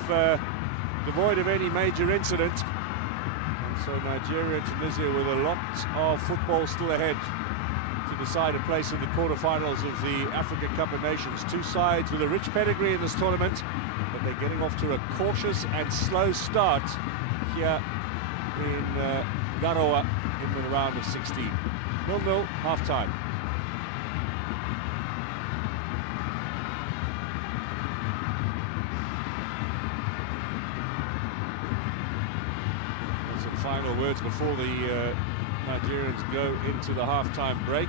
devoid of any major incident. And so Nigeria and Tunisia with a lot of football still ahead to decide a place in the quarterfinals of the Africa Cup of Nations. Two sides with a rich pedigree in this tournament, but they're getting off to a cautious and slow start here in Garoa in the round of 16. 0-0, half-time. Final words before the Nigerians go into the half-time break.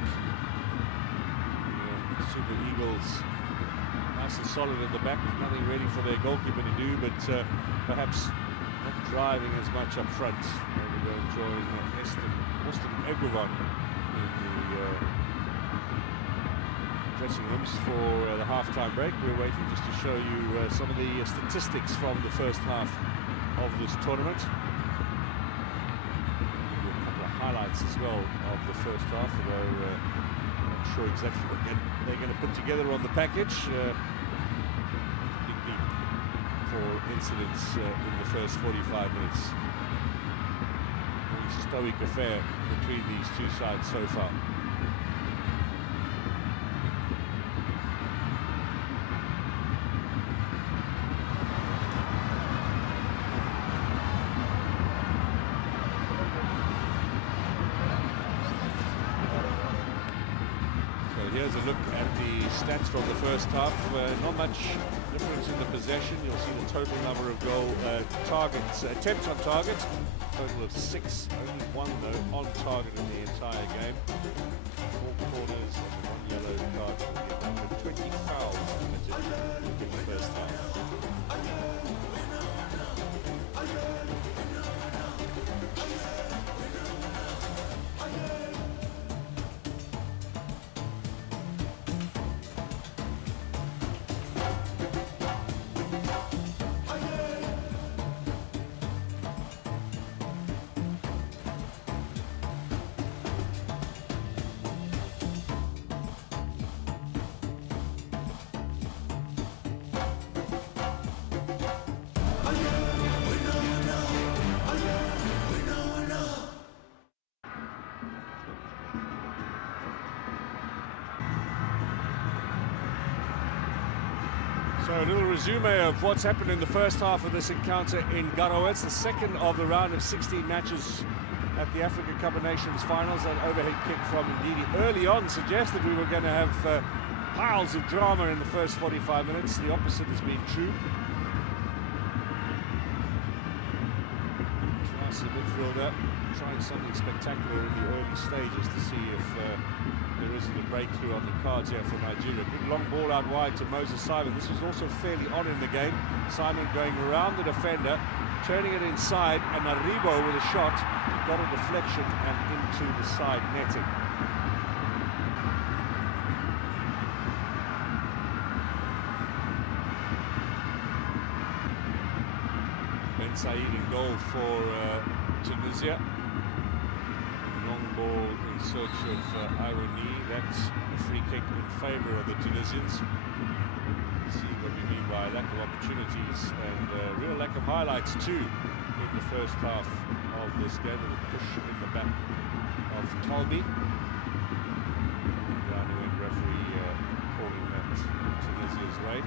Super Eagles nice and solid in the back, nothing ready for their goalkeeper to do, but perhaps not driving as much up front. We're going to join Austin Eguvan in the dressing rooms for the half-time break. We're waiting just to show you some of the statistics from the first half of this tournament. Highlights as well of the first half, although I'm not sure exactly what they're going to put together on the package. Big deep for incidents in the first 45 minutes. A stoic affair between these two sides so far. Here's a look at the stats from the first half. Not much difference in the possession. You'll see the total number of attempts on target. Total of 6, only one though on target in the entire game. 4 corners and 1 yellow card. 20 fouls committed in the first half. So a little resume of what's happened in the first half of this encounter in Garoa. It's the second of the round of 16 matches at the Africa Cup of Nations finals. That overhead kick from Ndidi early on suggested we were going to have piles of drama in the first 45 minutes. The opposite has been true. Nice midfielder trying something spectacular in the early stages to see if there isn't a breakthrough on the cards here for Nigeria. Good long ball out wide to Moses Simon. This was also fairly on in the game. Simon going around the defender, turning it inside, and Aribo with a shot. He got a deflection and into the side netting. Ben Said in goal for Tunisia. Long ball in search of Irony. That's a free kick in favour of the Tunisians. You see what we mean by lack of opportunities and real lack of highlights too in the first half of this game, with a push in the back of Talbi. The referee calling that Tunisia's way.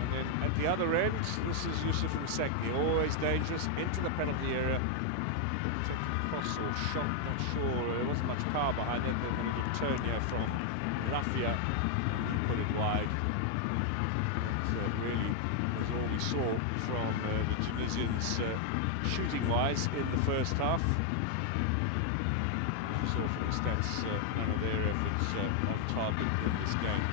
And then at the other end, this is Yusuf Msakni, always dangerous, into the penalty area. Cross or shot, not sure. There wasn't much power behind it. Then a little turn here from Rafia, he put it wide. That really was all we saw from the Tunisians shooting-wise in the first half. You saw from the stats none of their efforts on target in this game.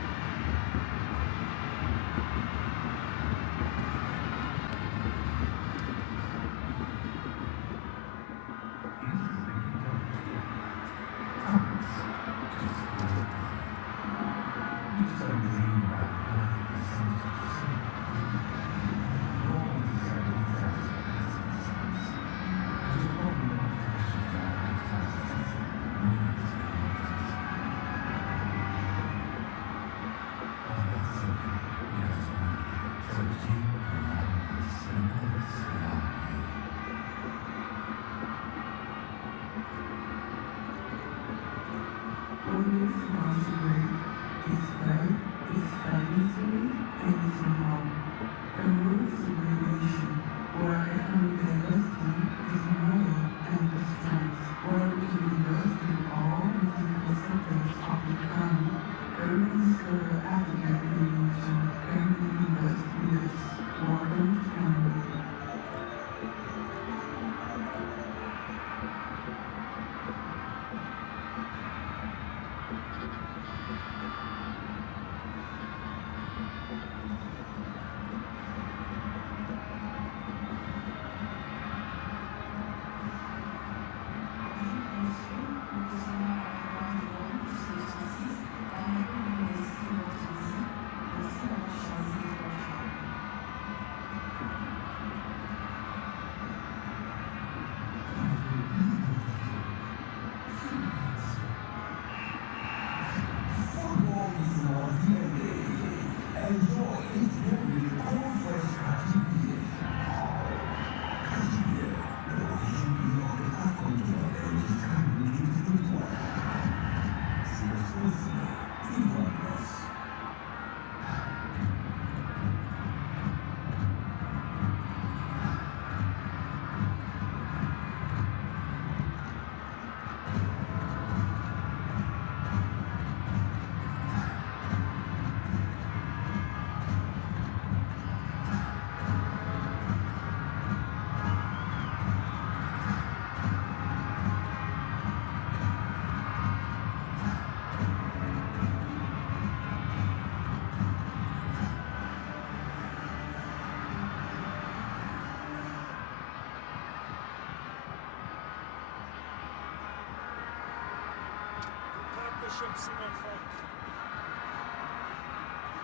Partnerships in on front.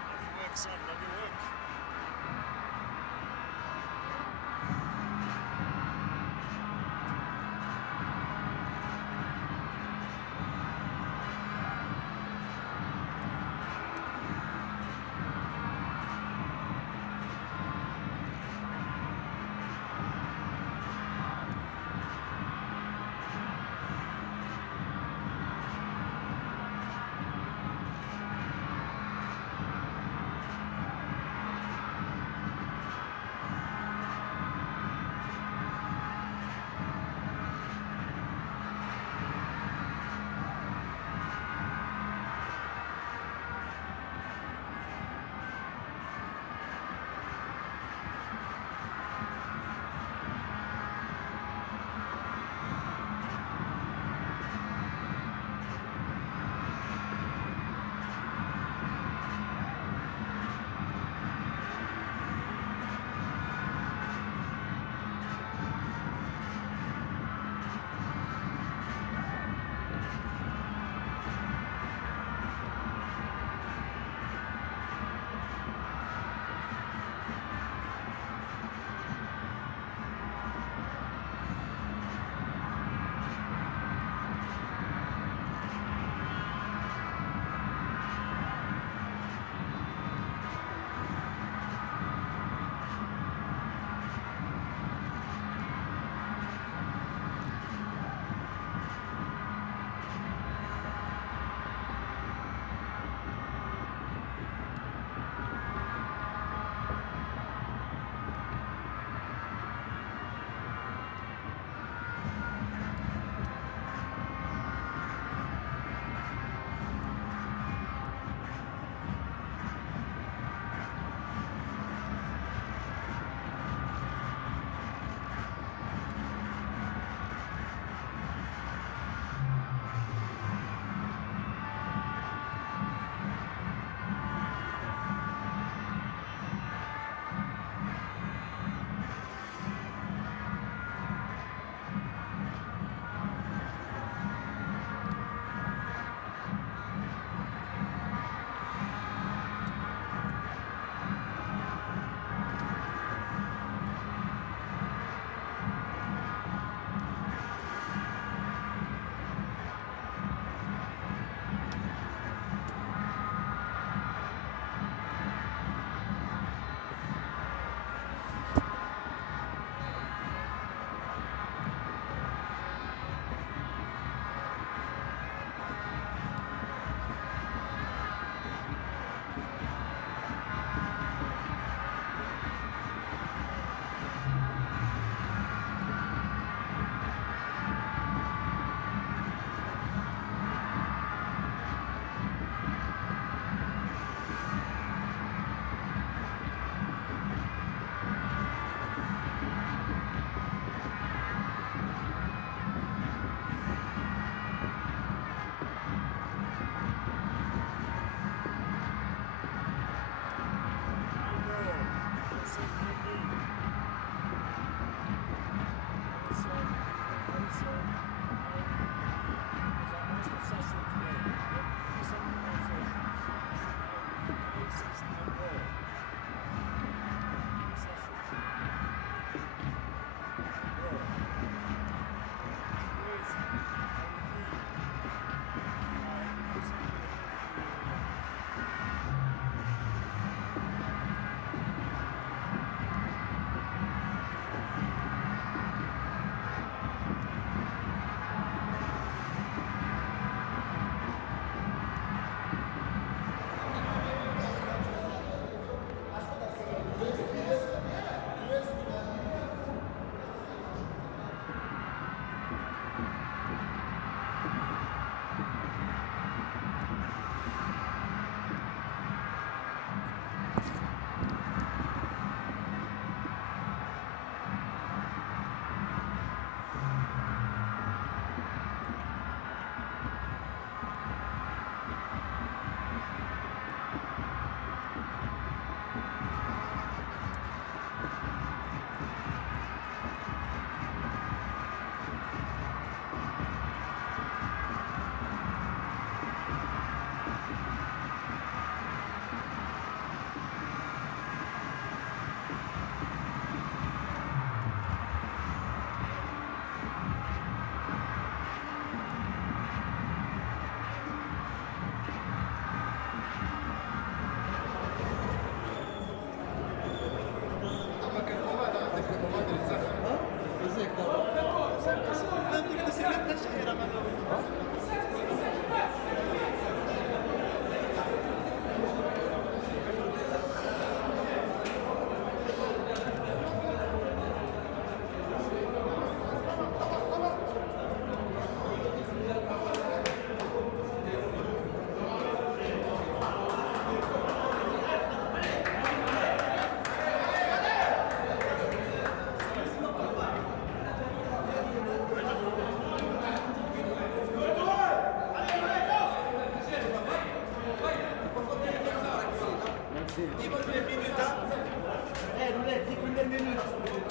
Lovely work, son, lovely work.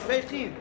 15.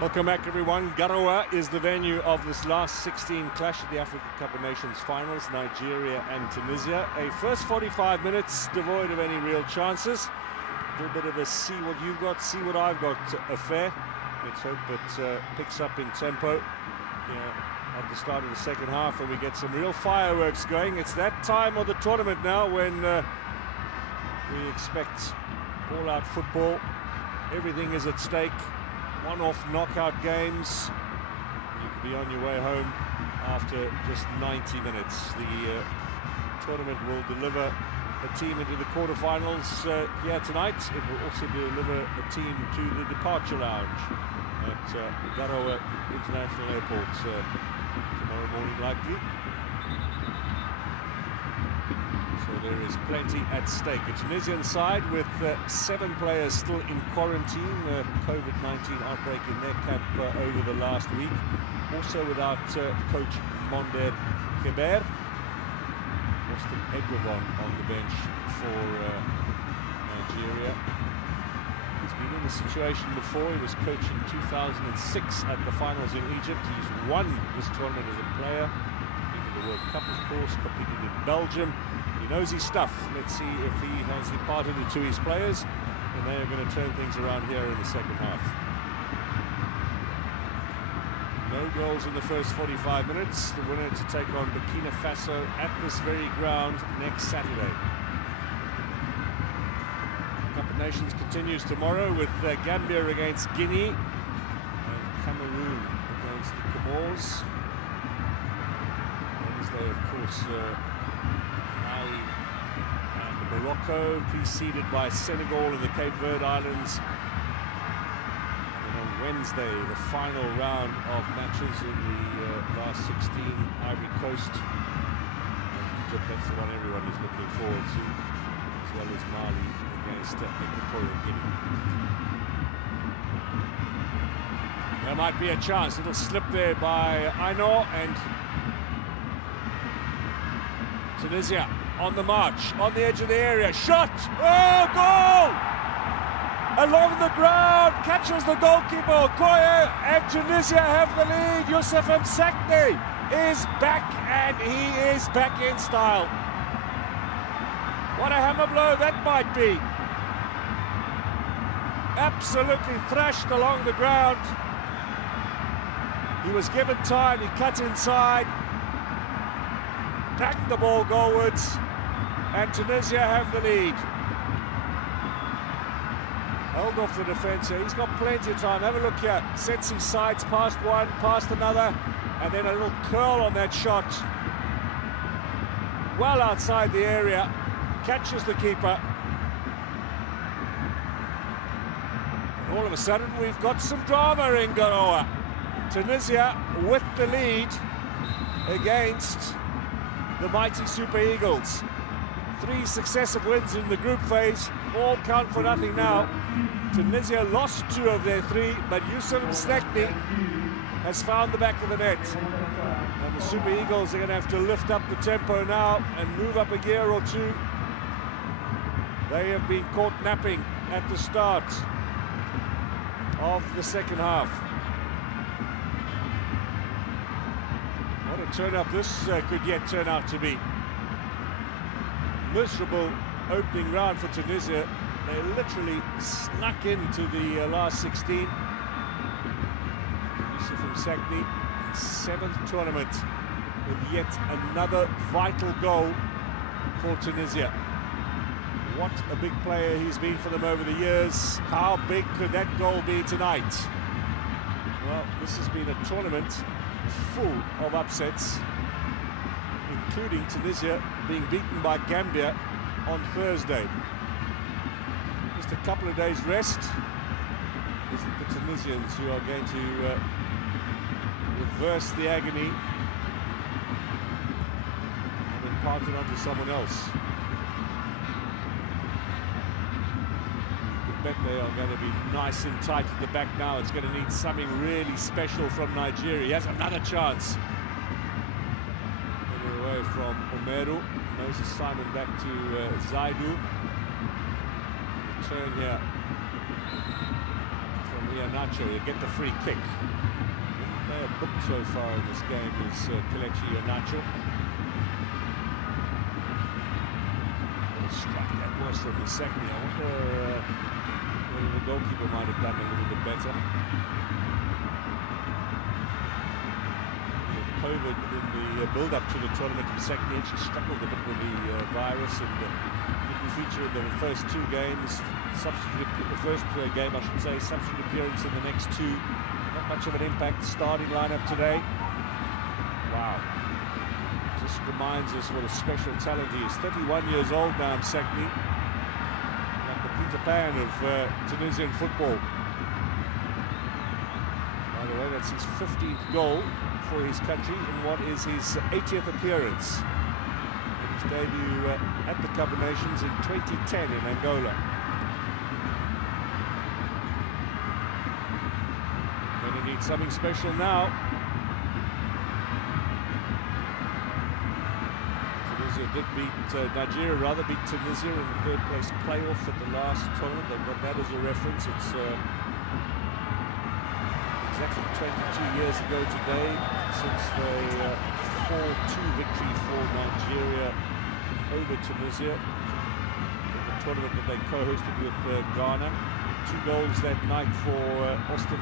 Welcome back, everyone. Garoua is the venue of this last 16 clash of the Africa Cup of Nations finals, Nigeria and Tunisia. A first 45 minutes devoid of any real chances. A little bit of a see what you've got, see what I've got affair. Let's hope it picks up in tempo at the start of the second half and we get some real fireworks going. It's that time of the tournament now when we expect all-out football. Everything is at stake. One-off knockout games. You could be on your way home after just 90 minutes. The tournament will deliver a team into the quarterfinals here tonight. It will also deliver a team to the departure lounge at Garoua International Airport tomorrow morning likely. So there is plenty at stake. A Tunisian side with 7 players still in quarantine. COVID-19 outbreak in their camp over the last week. Also without coach Monder Geber. Austin Eguavon on the bench for Nigeria. He's been in this situation before. He was coach in 2006 at the finals in Egypt. He's won this tournament as a player. Been to the World Cup, of course, competed in Belgium. He knows his stuff. Let's see if he has imparted it to his players, and they are going to turn things around here in the second half. No goals in the first 45 minutes. The winner to take on Burkina Faso at this very ground next Saturday. Cup of Nations continues tomorrow with Gambia against Guinea and Cameroon against the Comores. Wednesday, of course, and Morocco, preceded by Senegal and the Cape Verde Islands. And then on Wednesday, the final round of matches in the last 16, Ivory Coast and Egypt. That's the one everyone is looking forward to, as well as Mali against Equatorial Guinea. There might be a chance. Little slip there by Aino, and Tunisia on the march, on the edge of the area, shot! Oh, goal! Along the ground, catches the goalkeeper, Okoye, and Tunisia have the lead. Youssef Msakne is back, and he is back in style. What a hammer blow that might be. Absolutely thrashed along the ground. He was given time, he cut inside, banged the ball goalwards, and Tunisia have the lead. Held off the defence here. He's got plenty of time. Have a look here. Sets his sides past one, past another, and then a little curl on that shot. Well outside the area. Catches the keeper. And all of a sudden, we've got some drama in Garoua. Tunisia with the lead against the mighty Super Eagles. 3 successive wins in the group phase, all count for nothing now. Tunisia lost 2 of their 3, but Youssef Msakne has found the back of the net. And the Super Eagles are going to have to lift up the tempo now and move up a gear or 2. They have been caught napping at the start of the second half. What a turn-up this could yet turn out to be. Miserable opening round for Tunisia. They literally snuck into the last 16. Youssef Msakne, 7th tournament, with yet another vital goal for Tunisia. What a big player he's been for them over the years. How big could that goal be tonight? Well, this has been a tournament full of upsets, including Tunisia being beaten by Gambia on Thursday. Just a couple of days rest. Is it the Tunisians who are going to reverse the agony and impart it onto someone else. I bet they are going to be nice and tight at the back now. It's going to need something really special from Nigeria. He has another chance. Get it away from Omeru. Moses Simon back to Zaidu. Turn here from Iheanacho. He'll get the free kick. Their book so far in this game is Kelechi Iheanacho. Strike that was from the second. I wonder whether the goalkeeper might have done a little bit better. COVID in the build-up to the tournament in second, he actually struggled a bit with the virus and didn't feature in the first two games. The first game, I should say, substitute appearance in the next two. Not much of an impact. Starting lineup today. Wow. Just reminds us what a special talent he is. 31 years old now, Msekni. Like the Peter Pan of Tunisian football. By the way, that's his 15th goal for his country in what is his 80th appearance. In his debut at the Cup of Nations in 2010 in Angola. Going to need something special now. Did beat Nigeria, rather beat Tunisia in the third place playoff at the last tournament. They've got that as a reference. It's exactly 22 years ago today since the 4-2 victory for Nigeria over Tunisia in the tournament that they co-hosted with Ghana. 2 goals that night for Austin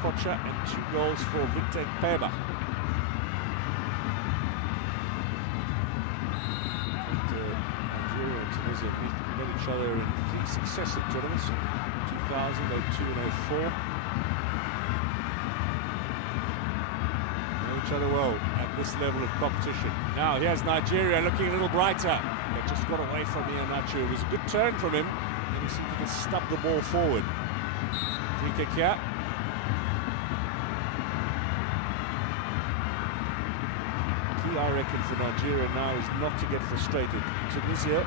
Okocha and 2 goals for Victor Peba. Tunisia met each other in 3 successive tournaments, 2000, 02 and 04. Know each other well at this level of competition. Now here's Nigeria looking a little brighter. They just got away from Iheanacho. It was a good turn from him, and he seemed to just stub the ball forward. Free kick here. I reckon for Nigeria now is not to get frustrated. Tunisia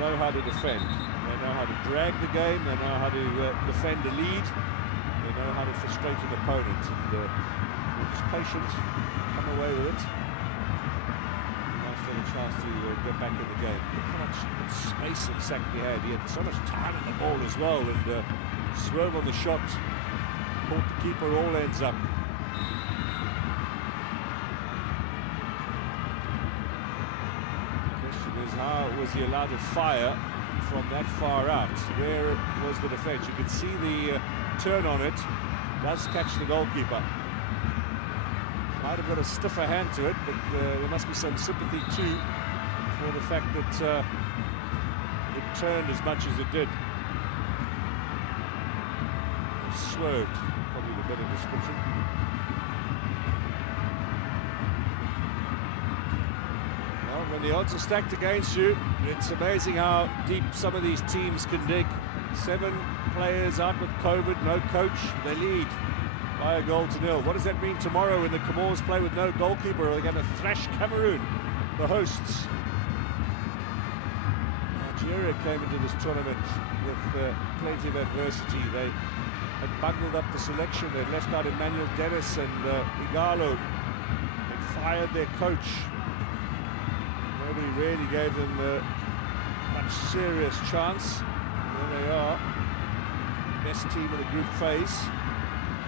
know how to defend. They know how to drag the game. They know how to defend the lead. They know how to frustrate an opponent. And just patient, come away with it. Nice little chance to get back in the game. Look how much space Msekni had. He had so much time on the ball as well, and swerve on the shot. Caught the keeper, all ends up. How was he allowed to fire from that far out? Where was the defense? You can see the turn on it. Does catch the goalkeeper. Might have got a stiffer hand to it, but there must be some sympathy too for the fact that it turned as much as it did. It swerved, probably the better description. When the odds are stacked against you, it's amazing how deep some of these teams can dig. 7 players out with COVID, no coach, they lead by a 1-0. What does that mean tomorrow when the Comores play with no goalkeeper? Are they going to thrash Cameroon, the hosts? Nigeria came into this tournament with plenty of adversity. They had bungled up the selection. They'd left out Emmanuel Dennis and Igalo. They'd fired their coach. Nobody really gave them much serious chance. There they are, best team in the group phase,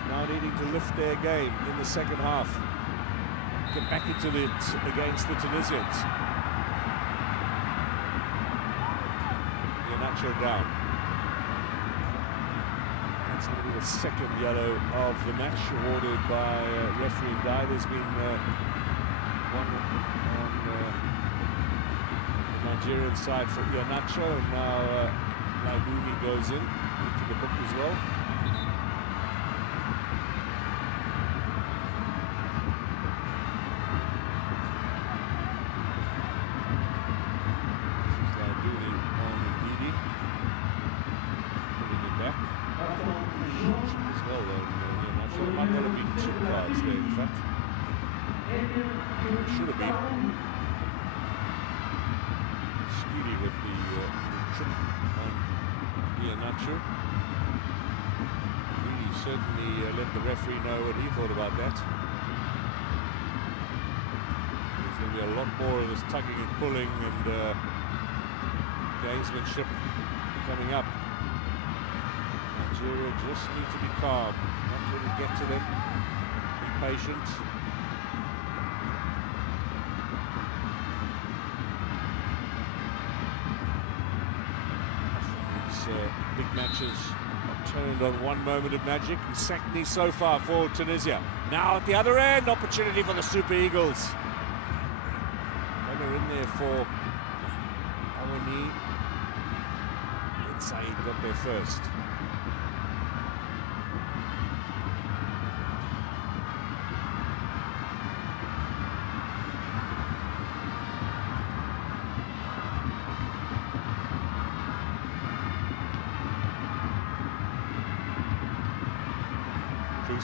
now needing to lift their game in the second half, get back into it against the Tunisians. Iheanacho down. That's going to be the second yellow of the match, awarded by referee Ndai. There's been one on Nigerian side for Iheanacho, and now Naibumi goes into the book as well. This is Naibumi on Ndidi, putting it back. As well though, Iheanacho There might not have been 2 cards there, in fact. Should have been. Speedy with the trip on Iheanacho. Really certainly let the referee know what he thought about that. There's going to be a lot more of this tugging and pulling and gamesmanship coming up. Nigeria just need to be calm, not let it get to them, be patient. Big matches are turned on one moment of magic, and secondly so far for Tunisia. Now at the other end, opportunity for the Super Eagles. They're in there for Awani. And Saeed got there first.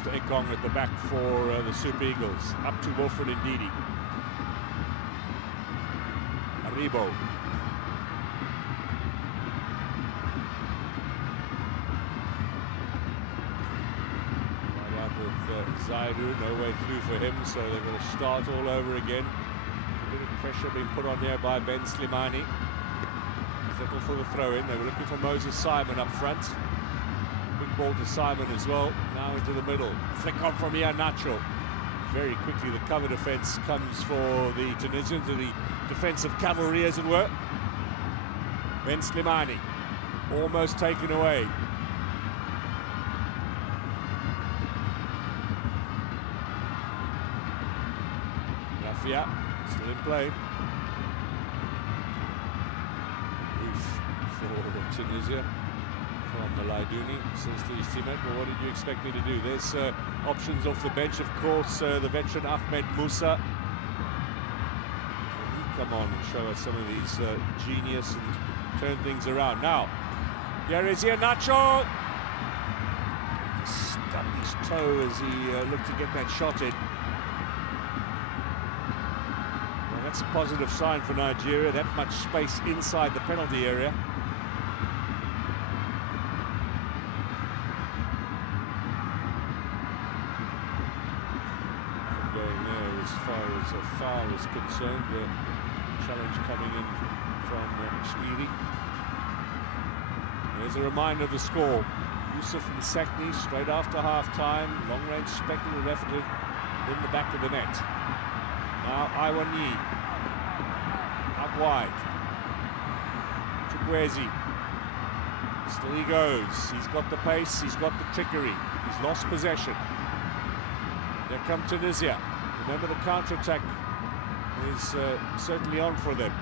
To AFCON at the back for the Super Eagles. Up to Wilfred Ndidi. Aribo. Right out with Zaidu. No way through for him, so they're going to start all over again. A bit of pressure being put on there by Ben Slimani. Settle for the throw-in. They were looking for Moses Simon up front. Ball to Simon as well, now into the middle. Flick on from Iheanacho. Very quickly the cover defence comes for the Tunisians, the defensive cavalry as it were. Ben Slimani, almost taken away. Rafia, still in play. Roof for Tunisia. From Malaiduni says to his teammate, well, what did you expect me to do? There's options off the bench, of course. The veteran Ahmed Musa. Will he come on and show us some of these genius and turn things around? Now, here is Iheanacho. Stubbed his toe as he looked to get that shot in. Well, that's a positive sign for Nigeria. That much space inside the penalty area. As far as concerned, the challenge coming in from Speedy. There's a reminder of the score. Yusuf Msekni straight after half-time. Long-range speculative effort in the back of the net. Now Awani up wide. Chukwueze. Still he goes. He's got the pace. He's got the trickery. He's lost possession. There come Tunisia. Remember, the counter-attack is certainly on for them.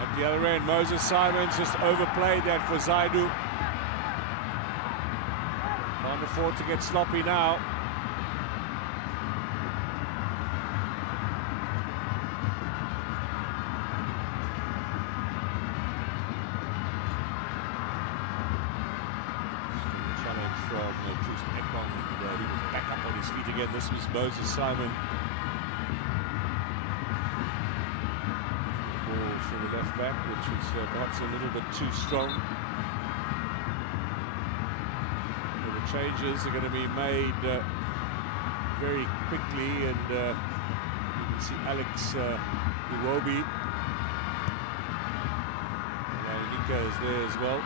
At the other end, Moses Simon just overplayed that for Zaidu. Can't afford to get sloppy now. He was back up on his feet again. This was Moses Simon. Ball for the left back, which was perhaps a little bit too strong. So the changes are going to be made very quickly, and you can see Alex Iwobi. Nika is there as well.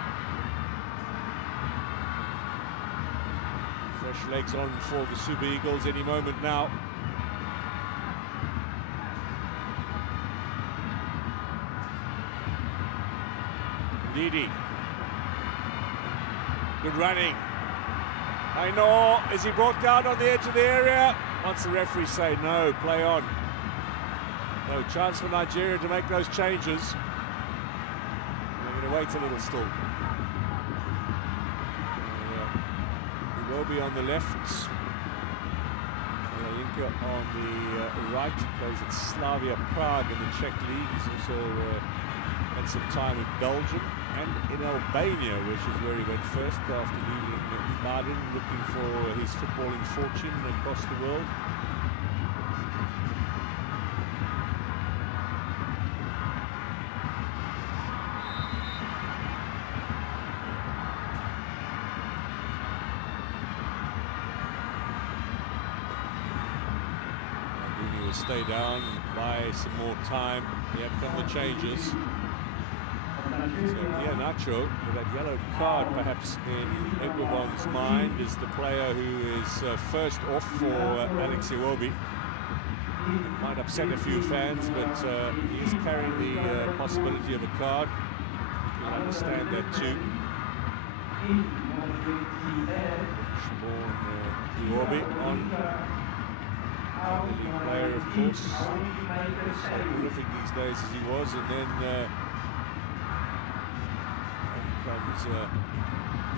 Fresh legs on for the Super Eagles any moment now. Ndidi. Good running. I know, is he brought down on the edge of the area? Once the referee say no, play on. No chance for Nigeria to make those changes. They're going to wait a little still. He will be on the left. I think striker on the right, plays at Slavia Prague in the Czech League. He's also had some time in Belgium and in Albania, which is where he went first after leaving Baden, looking for his footballing fortune across the world. Stay down, buy some more time. Here come the changes. So Nacho, with that yellow card perhaps in Eguavon's mind, is the player who is first off for Alex Iwobi. It might upset a few fans, but he is carrying the possibility of a card. You'll understand that too. Iwobi on. The league player, of course, so prolific these days as he was, and then comes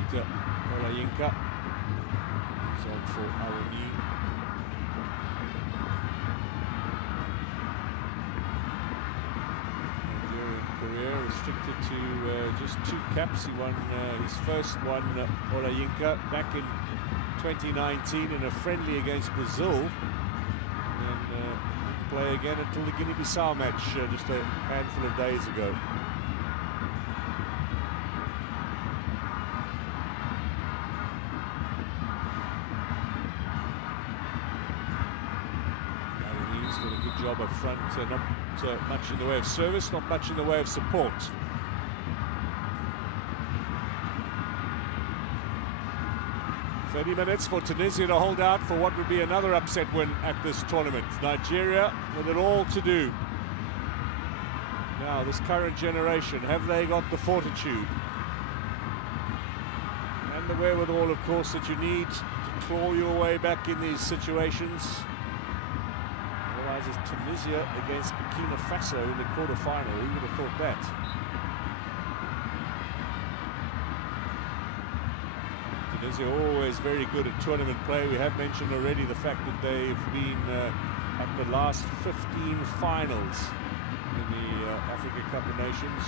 Peter Olayinka. He's on for Awani. Nigerian career restricted to just 2 caps. He won his first one, Olayinka, back in 2019 in a friendly against Brazil. Play again until the Guinea-Bissau match just a handful of days ago. He's done a good job up front, not much in the way of service, not much in the way of support. Minutes for Tunisia to hold out for what would be another upset win at this tournament. Nigeria with it all to do. Now, this current generation, have they got the fortitude and the wherewithal, of course, that you need to claw your way back in these situations? Otherwise, it's Tunisia against Burkina Faso in the quarter-final. Who would have thought that? Tunisia always very good at tournament play. We have mentioned already the fact that they've been at the last 15 finals in the Africa Cup of Nations,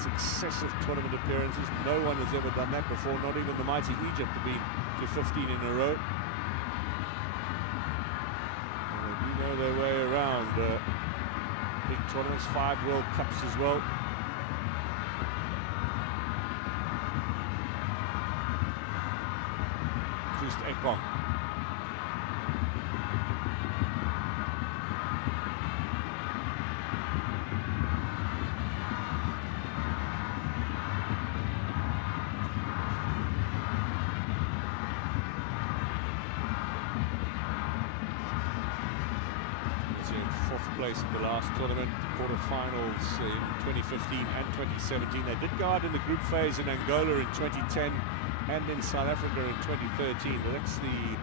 15 successive tournament appearances. No one has ever done that before, not even the mighty Egypt have been to 15 in a row. And they do know their way around big tournaments, 5 World Cups as well. Ekong. In 4th place in the last tournament, quarterfinals in 2015 and 2017. They did go out in the group phase in Angola in 2010 and in South Africa in 2013. But that's the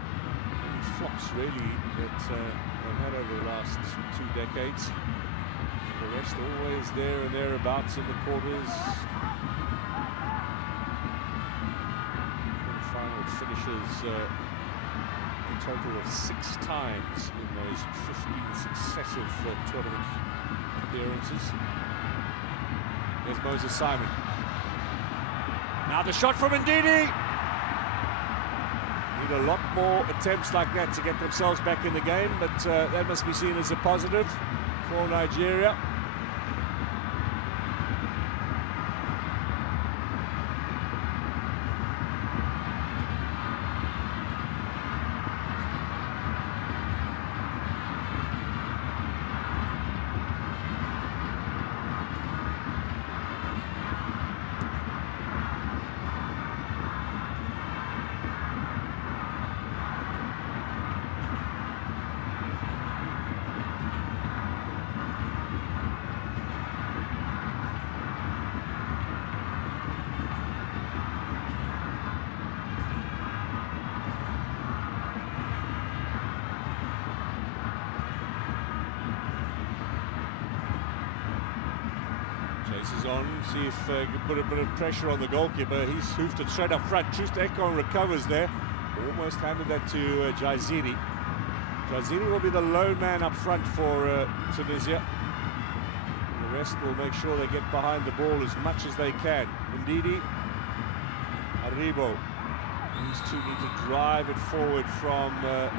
flops really that they've had over the last 2 decades. The rest always there and thereabouts in the quarters. Quarterfinal finishes a total of 6 times in those 15 successive tournament appearances. There's Moses Simon. Now the shot from Ndidi. Need a lot more attempts like that to get themselves back in the game, but that must be seen as a positive for Nigeria. Chases on, see if he can put a bit of pressure on the goalkeeper. He's hoofed it straight up front. Ekong recovers there. Almost handed that to Jaiziri. Jaziri will be the lone man up front for Tunisia. And the rest will make sure they get behind the ball as much as they can. Ndidi, Aribo. These two need to drive it forward from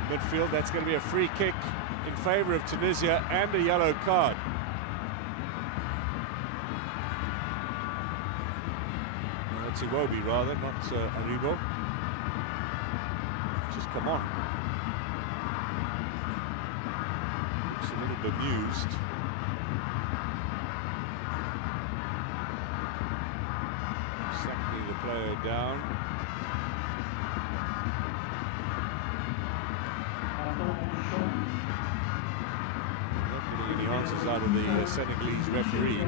midfield. That's going to be a free kick in favour of Tunisia and a yellow card. That's Iwobi rather, not Aribo. Just come on. Looks a little bemused. Exactly the player down. Not getting any answers out of the Senegalese referee.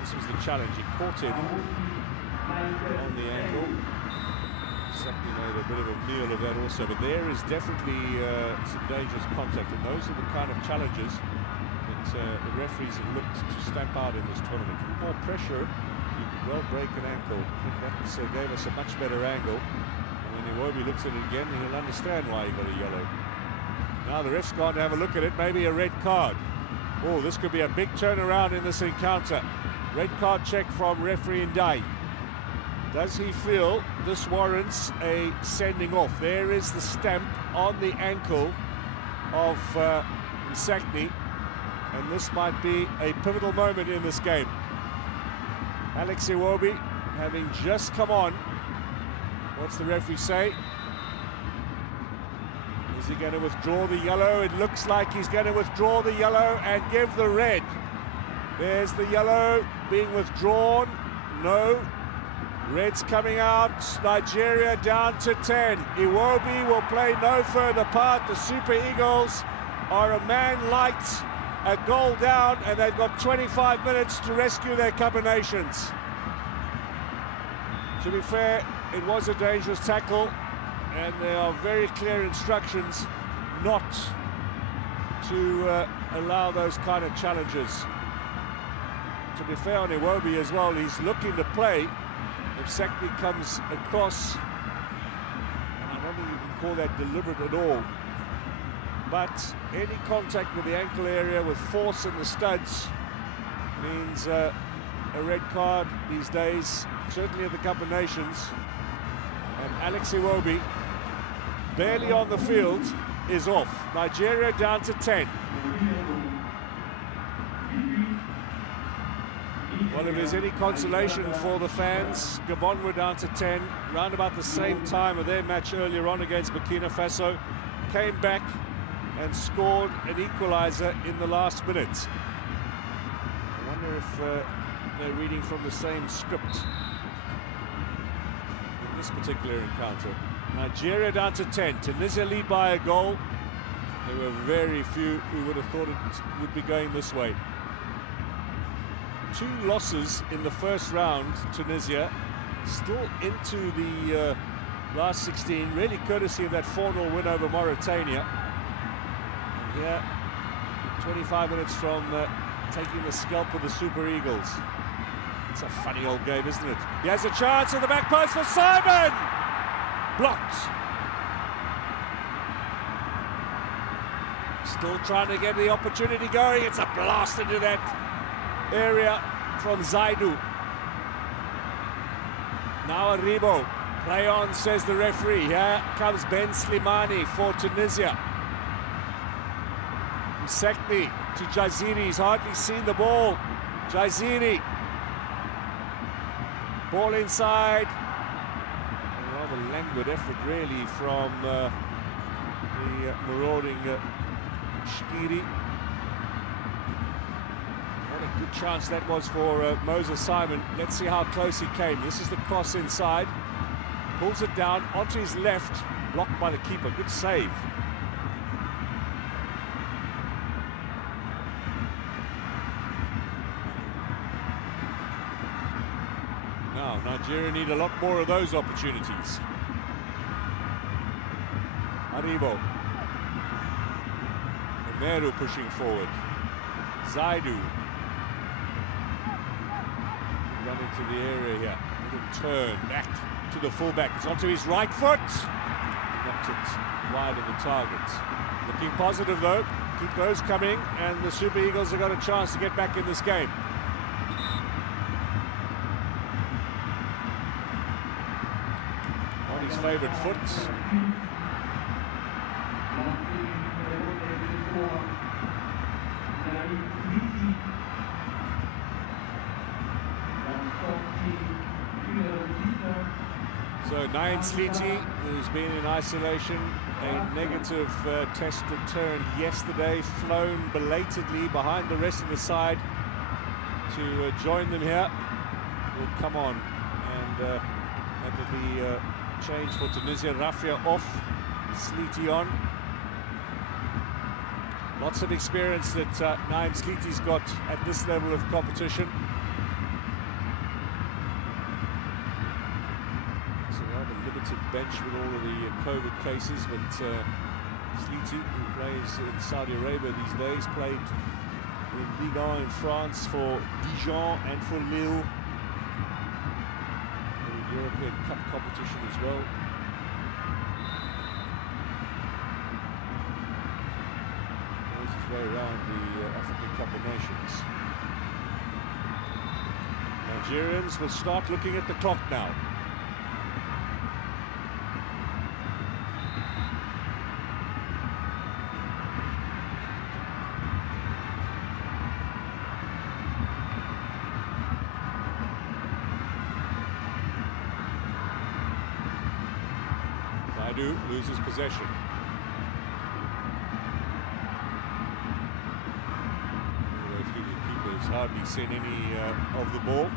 This was the challenge. He caught him on the ankle. Exactly made a bit of a meal of that also. But there is definitely some dangerous contact, and those are the kind of challenges that the referees have looked to stamp out in this tournament. With more pressure, you could well break an ankle. I think that gave us a much better angle. And when Iwobi looks at it again, he'll understand why he got a yellow. Now the ref's gone to have a look at it, maybe a red card. Oh, this could be a big turnaround in this encounter. Red card check from referee Ndai. Does he feel this warrants a sending off? There is the stamp on the ankle of Msakni, and this might be a pivotal moment in this game. Alex Iwobi having just come on. What's the referee say? Is he going to withdraw the yellow? It looks like he's going to withdraw the yellow and give the red. There's the yellow being withdrawn. No. Red's coming out. Nigeria down to 10. Iwobi will play no further part. The Super Eagles are a man light, a goal down, and they've got 25 minutes to rescue their Cup of Nations. To be fair, it was a dangerous tackle, and there are very clear instructions not to allow those kind of challenges. To be fair on Iwobi as well, he's looking to play. If Sakni comes across, and I don't think you can call that deliberate at all, but any contact with the ankle area with force in the studs means a red card these days, certainly at the Cup of Nations. And Alex Iwobi, barely on the field, is off. Nigeria down to 10. Well, if there's any consolation for the fans, Gabon were down to 10, round about the same time of their match earlier on against Burkina Faso, came back and scored an equaliser in the last minute. I wonder if they're reading from the same script in this particular encounter. Nigeria down to 10, Tunisia lead by a goal. There were very few who would have thought it would be going this way. 2 losses in the first round, Tunisia, still into the last 16, really courtesy of that 4-0 win over Mauritania. And here, 25 minutes from taking the scalp of the Super Eagles. It's a funny old game, isn't it? He has a chance at the back post for Simon! Blocked. Still trying to get the opportunity going. It's a blast into that area from Zaidu. Now Aribo. Play on, says the referee. Here comes Ben Slimani for Tunisia. Msakni to Jaziri. He's hardly seen the ball. Jaziri. Ball inside. A rather languid effort, really, from the marauding Shkiri. What a good chance that was for Moses Simon. Let's see how close he came. This is the cross inside. Pulls it down onto his left. Blocked by the keeper. Good save. Now, Nigeria need a lot more of those opportunities. Aribo. Meru pushing forward. Zaidu. Run into the area here. Little turn back to the fullback. It's onto his right foot. Knocked it wide of the target. Looking positive though. Keep those coming, and the Super Eagles have got a chance to get back in this game. On his favourite foot. So Naim Sliti, who's been in isolation, a negative test returned yesterday, flown belatedly behind the rest of the side to join them here. Will come on, and that will be change for Tunisia. Rafia off, Sliti on. Lots of experience that Naim Sliti's got at this level of competition. Bench with all of the COVID cases, but Sliti, who plays in Saudi Arabia these days, played in Ligue 1 in France for Dijon and for Lille, in the European Cup competition as well. Knows his way around the African Cup of Nations. Nigerians will start looking at the clock now. Loses possession. All the way through, the keeper's hardly seen any of the ball.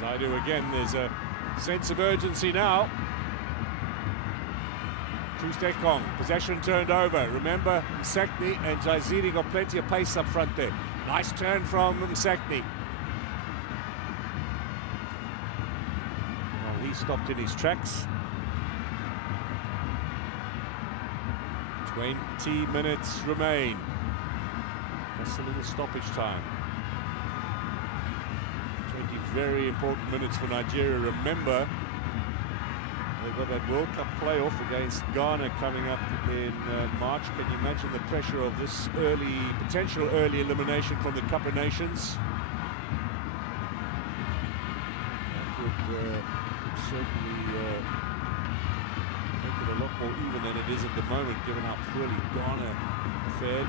Zaidu again, there's a sense of urgency now. Ekong, possession turned over. Remember, Msekni and Jaiziri got plenty of pace up front there. Nice turn from Msekni. Well, he stopped in his tracks. 20 minutes remain. That's a little stoppage time. Very important minutes for Nigeria. Remember, they've got that World Cup playoff against Ghana coming up in March. Can you imagine the pressure of this potential early elimination from the Cup of Nations? That would certainly make it a lot more even than it is at the moment, given how poorly Ghana fared.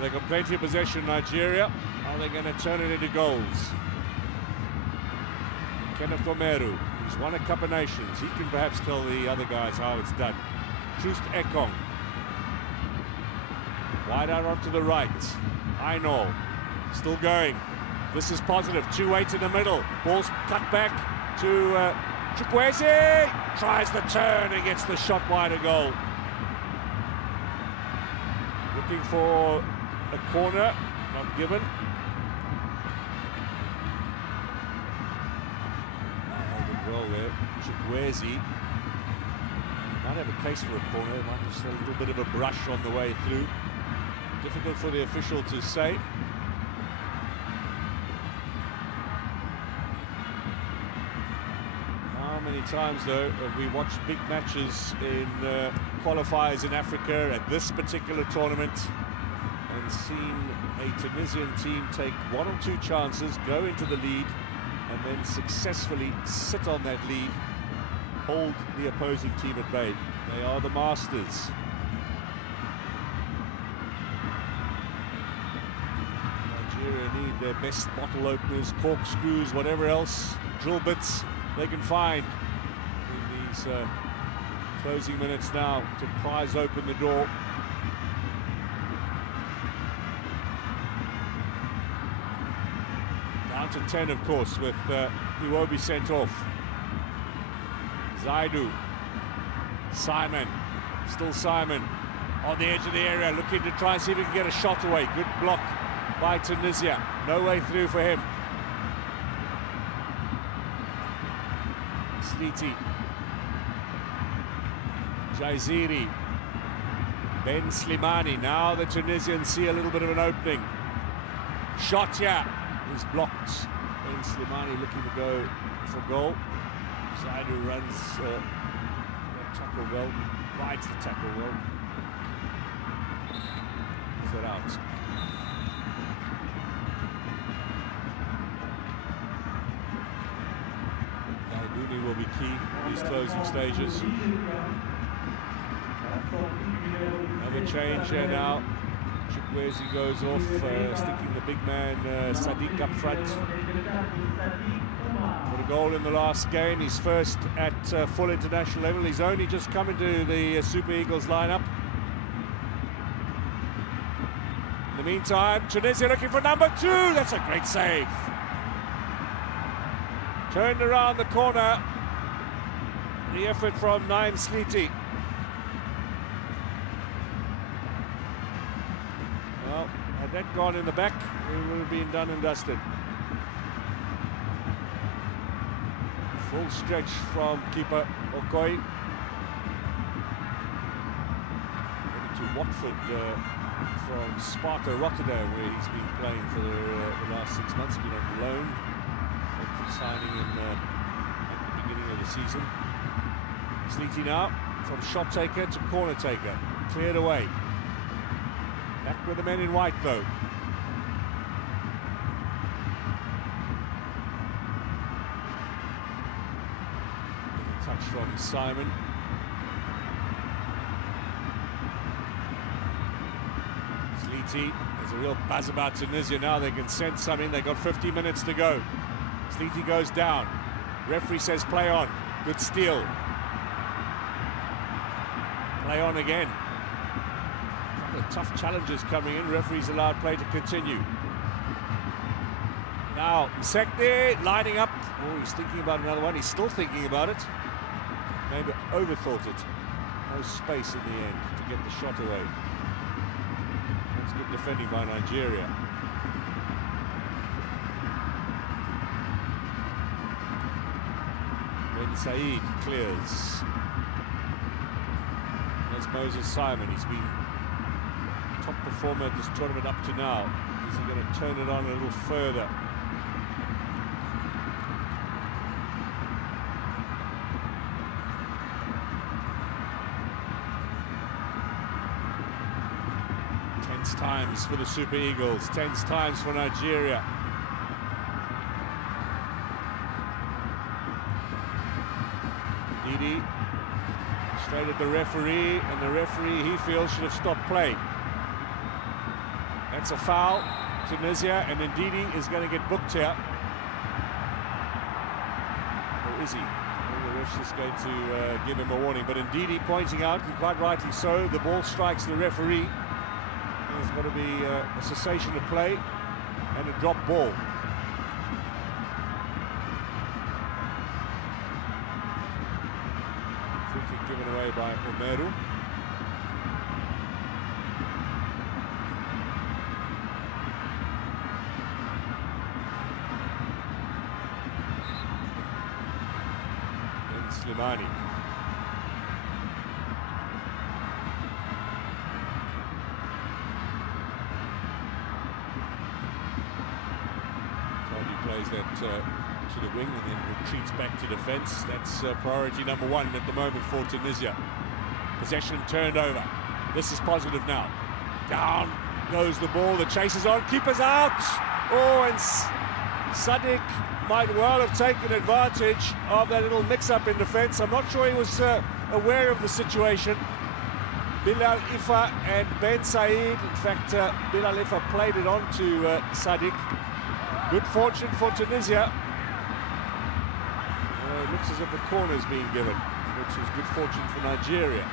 They've got plenty of possession, Nigeria. Are they going to turn it into goals? Kenneth Omeru, he's won a Cup of Nations. He can perhaps tell the other guys how it's done. Ekong. Wide out onto the right. Aino, still going. This is positive. 2-8 in the middle. Ball's cut back to Chukwueze. Tries the turn and gets the shot wide of goal. Looking for a corner, not given. Well there, Chukwueze might have a case for a corner. Might just a little bit of a brush on the way through. Difficult for the official to say. How many times though have we watched big matches in qualifiers in Africa at this particular tournament and seen a Tunisian team take one or two chances, go into the lead, and then successfully sit on that lead, hold the opposing team at bay. They are the masters. Nigeria need their best bottle openers, corkscrews, whatever else, drill bits they can find in these closing minutes now to prise open the door. Down to 10, of course, with Iwobi sent off. Zaidu. Simon. Still Simon. On the edge of the area, looking to try and see if he can get a shot away. Good block by Tunisia. No way through for him. Sliti. Jaiziri. Ben Slimani. Now the Tunisians see a little bit of an opening. Shot here is blocked. Ben Slimani looking to go for goal. Zaidu runs that tackle well, rides the tackle well. Is that out? Gaiduni will be key in these closing stages. Another change here now. Chukwueze goes off, sticking the big man Sadiq up front. Got a goal in the last game, his first at full international level. He's only just come into the Super Eagles lineup. In the meantime, Tunisia looking for number 2. That's a great save. Turned around the corner. The effort from Naim Sliti. Well, had that gone in the back, it would have been done and dusted. Full stretch from keeper Okoi. Headed to Watford from Sparta Rotterdam, where he's been playing for the last 6 months. He's been on loan, signing him at the beginning of the season. Sliti now, from shot taker to corner taker. Cleared away. Back with the men in white, though. Touch from Simon. Sliti, there's a real buzz about Tunisia now. They can sense something. They've got 50 minutes to go. Sliti goes down. Referee says play on. Good steal. Play on again. A couple of tough challenges coming in. Referee's allowed play to continue. Now, Msekne lining up. Oh, he's thinking about another one. He's still thinking about it. Maybe overthought it. No space in the end to get the shot away. That's good defending by Nigeria. Ben Said clears. There's Moses Simon. He's been top performer at this tournament up to now. Is he going to turn it on a little further? Tense times for the Super Eagles. Tense times for Nigeria. Didi straight at the referee, and the referee, he feels, should have stopped play. That's a foul, Tunisia, and Ndidi is going to get booked here. Or is he? I think the ref's just going to give him a warning, but Ndidi pointing out, and quite rightly so, the ball strikes the referee. There's got to be a cessation of play and a drop ball. Free kick given away by Omeru. And Slimani. Plays that to the wing and then retreats back to defence. That's priority number 1 at the moment for Tunisia. Possession turned over. This is positive now. Down goes the ball. The chase is on. Keeper's out. Oh, and Sadiq might well have taken advantage of that little mix-up in defence. I'm not sure he was aware of the situation. Bilal Ifa and Ben Said. In fact, Bilal Ifa played it on to Sadiq. Good fortune for Tunisia. It looks as if the corner's being given, which is good fortune for Nigeria.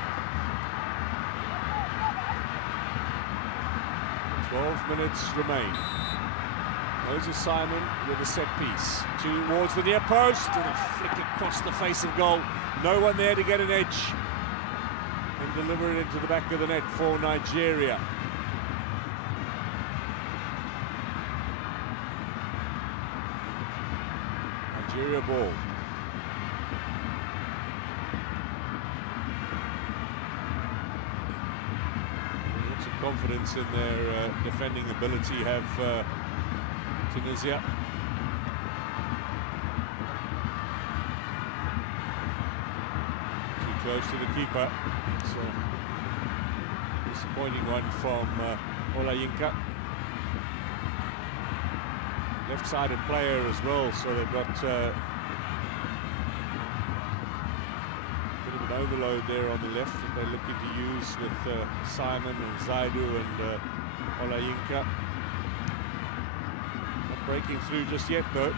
12 minutes remain. Moses Simon with a set piece towards the near post, and a flick across the face of goal. No one there to get an edge and deliver it into the back of the net for Nigeria. Nigeria ball. Lots of confidence in their defending ability have Tunisia. Too close to the keeper. It's a disappointing one from Olayinka. Left-sided player as well, so they've got a bit of an overload there on the left that they're looking to use with Simon and Zaidu and Olayinka. Not breaking through just yet, though.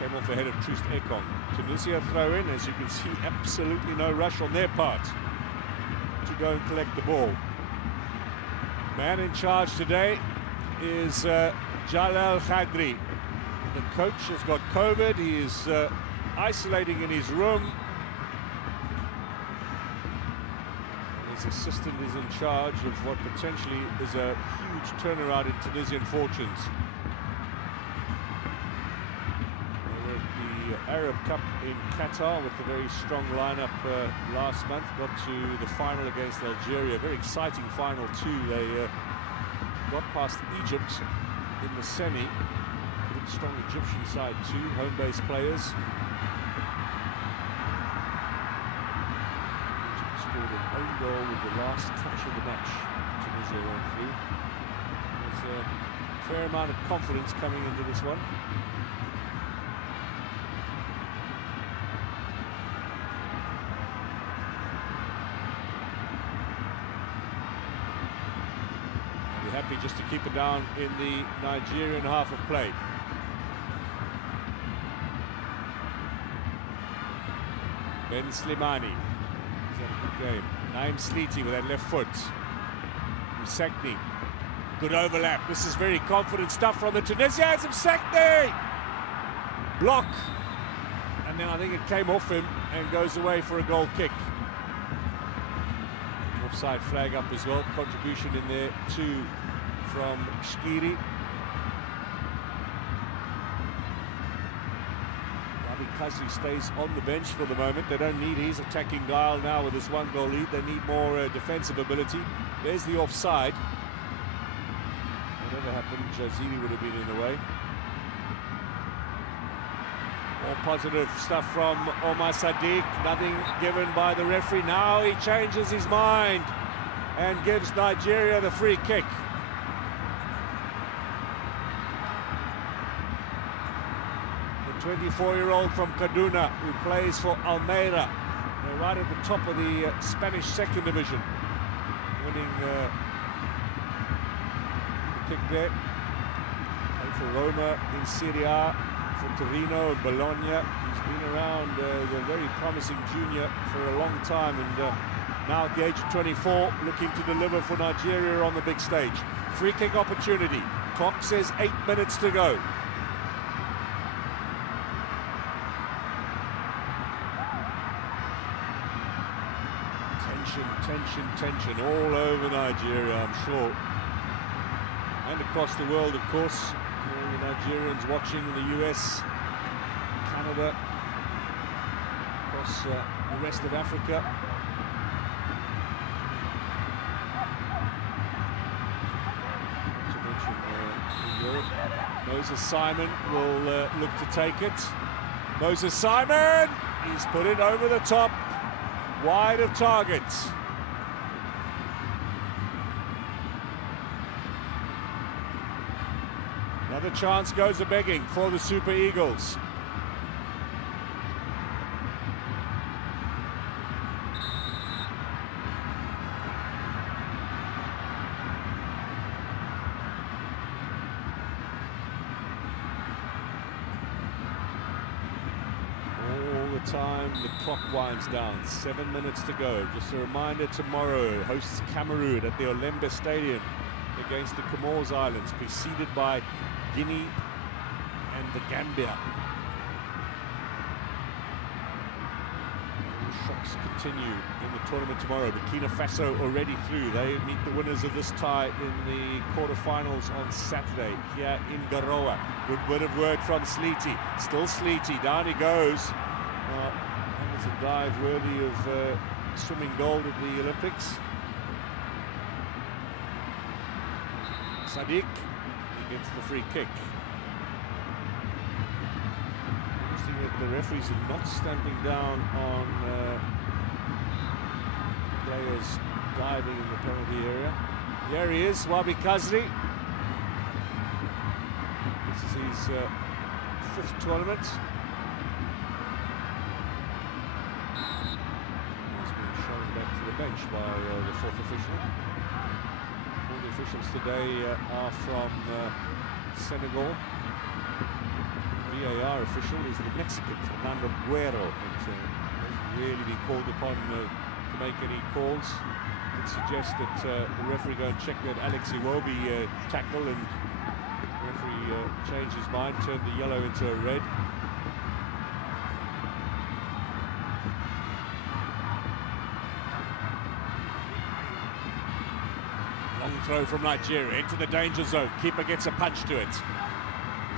Came off the head of Troost Ekong. Tunisia throw in, as you can see, absolutely no rush on their part to go and collect the ball. Man in charge today is Jalal Khadri. The coach has got COVID. He is isolating in his room. And his assistant is in charge of what potentially is a huge turnaround in Tunisian fortunes. They were at the Arab Cup in Qatar with a very strong lineup last month. Got to the final against Algeria. Very exciting final too. They got past Egypt in the semi. Good strong Egyptian side too, home-based players. Egypt scored an own goal with the last touch of the match. Tunisia went through. There's a fair amount of confidence coming into this one. Happy just to keep it down in the Nigerian half of play. Ben Slimani. He's had a good game. Naim Sliti with that left foot. Msakni. Good overlap. This is very confident stuff from the Tunisians. Msakni! Block. And then I think it came off him and goes away for a goal kick. Offside flag up as well. Contribution in there too from Shkiri. Rabi Kazri stays on the bench for the moment. They don't need his attacking guile now with this one goal lead. They need more defensive ability. There's the offside. Whatever happened, Jazili would have been in the way. More positive stuff from Omar Sadiq. Nothing given by the referee. Now he changes his mind and gives Nigeria the free kick. The 24-year-old from Kaduna who plays for Almeida. They're right at the top of the Spanish second division. Winning the kick there. Played for Roma in Serie A, for Torino and Bologna. He's been around as a very promising junior for a long time, and now at the age of 24, looking to deliver for Nigeria on the big stage. Free kick opportunity. Clock says 8 minutes to go. Tension all over Nigeria, I'm sure. And across the world, of course. All the Nigerians watching in the US, Canada, across the rest of Africa. Not to mention Europe. Moses Simon will look to take it. Moses Simon! He's put it over the top, wide of target. Another chance goes a-begging for the Super Eagles. time the clock winds down. 7 minutes to go. Just a reminder, tomorrow hosts Cameroon at the Olembe Stadium against the Comores Islands, preceded by Guinea and the Gambia. The shocks continue in the tournament tomorrow. Burkina Faso already through. They meet the winners of this tie in the quarterfinals on Saturday here in Garoua. Good bit of work from Sleety. Still Sleety. Down he goes. That was a dive worthy of swimming gold at the Olympics. Sadiq, he gets the free kick. Interesting that the referees are not stamping down on players diving in the penalty area. There he is, Wabi Kazri. This is his 5th tournament. He's been shown back to the bench by the 4th official. All the officials today are from Senegal. VAR official is the Mexican Fernando Guerrero, who hasn't really been called upon to make any calls. It suggests that the referee go and check that Alex Iwobi tackle, and the referee changed his mind, turned the yellow into a red. Long throw from Nigeria into the danger zone. Keeper gets a punch to it.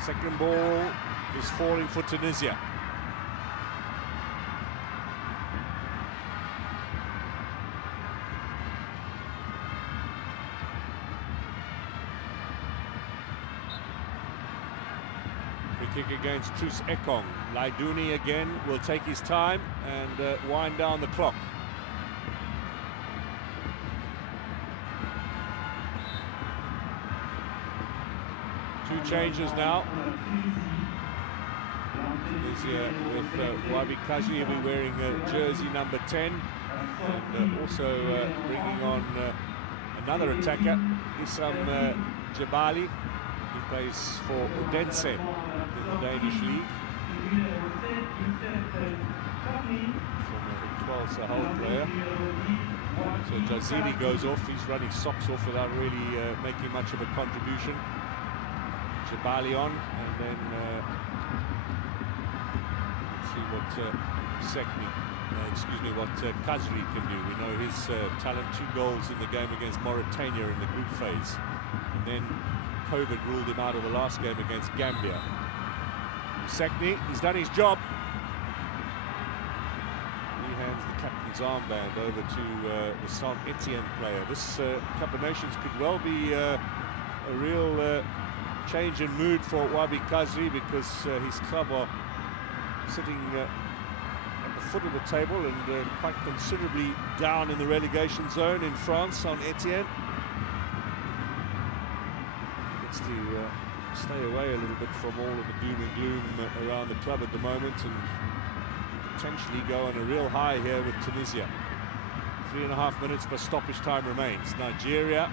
Second ball is falling for Tunisia. Free kick against Trus Ekong. Laiduni again will take his time and wind down the clock. Two changes now. Tunisia with Wabi Kazri will be wearing jersey number 10, and also bringing on another attacker, Issam Jebali. He plays for Odense in the Danish league. Former 12 Sahel player. So Jazili goes off. He's running socks off without really making much of a contribution. Jebali on, and then let's see what what Kazri can do. We know his talent, 2 goals in the game against Mauritania in the group phase, and then COVID ruled him out of the last game against Gambia. Sekni, he's done his job. He hands the captain's armband over to the Saint Etienne player. This Cup of Nations could well be a real change in mood for Wabi Kazri, because his club are sitting at the foot of the table and quite considerably down in the relegation zone in France. Saint Etienne gets to stay away a little bit from all of the doom and gloom around the club at the moment, and potentially go on a real high here with Tunisia. 3.5 minutes, but stoppage time remains. Nigeria,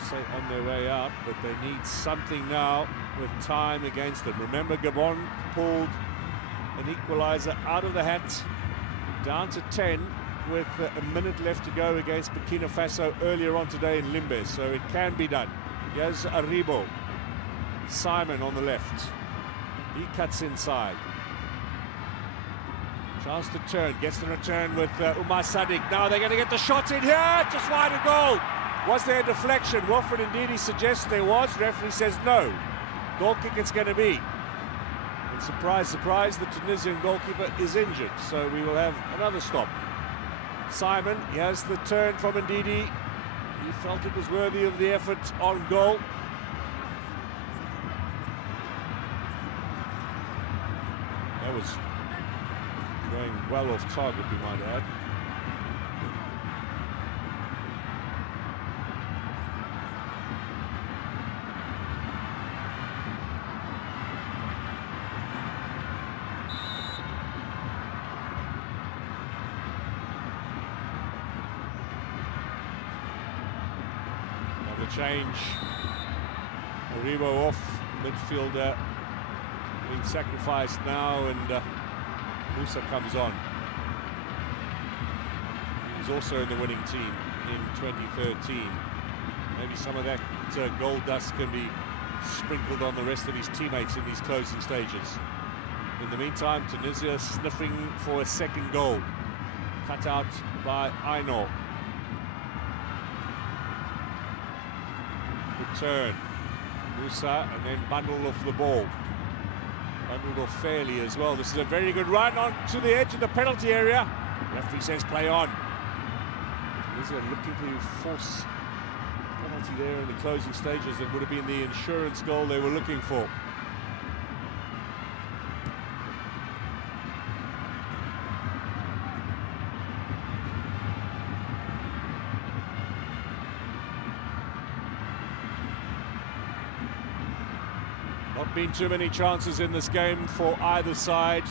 say on their way out, but they need something now with time against them. Remember, Gabon pulled an equalizer out of the hat, down to 10 with a minute left to go against Burkina Faso earlier on today in Limbe, so it can be done. Here's Aribo. Simon on the left. He cuts inside. Chance to turn, gets the return with Umar Sadiq. Now they're going to get the shot in here, just wide of goal. Was there a deflection? Wilfred Ndidi suggests there was. Referee says no. Goal kick it's going to be. And surprise, surprise, the Tunisian goalkeeper is injured, so we will have another stop. Simon, he has the turn from Ndidi. He felt it was worthy of the effort on goal. That was going well off target, we might add. Change. Aribo off, midfielder being sacrificed now, and Musa comes on. He was also in the winning team in 2013. Maybe some of that gold dust can be sprinkled on the rest of his teammates in these closing stages. In the meantime, Tunisia sniffing for a second goal. Cut out by Ainor. Good turn. Musa, and then bundled off the ball. Bundled off fairly as well. This is a very good run on to the edge of the penalty area. Referee says play on. Tunisia looking to force a penalty there in the closing stages. That would have been the insurance goal they were looking for. Not been too many chances in this game for either side.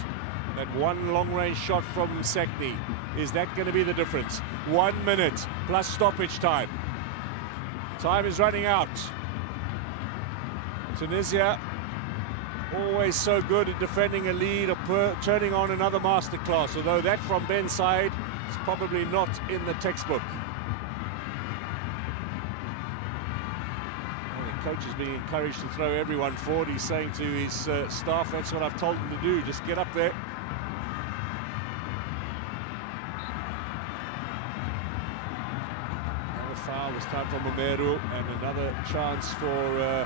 That one long-range shot from Sekni, is that going to be the difference? 1 minute plus stoppage time. Time is running out. Tunisia, always so good at defending a lead or turning on another masterclass, although that from Ben's side is probably not in the textbook. Coach is being encouraged to throw everyone forward. He's saying to his staff, that's what I've told him to do, just get up there. Another foul, this time from Omeru, and another chance for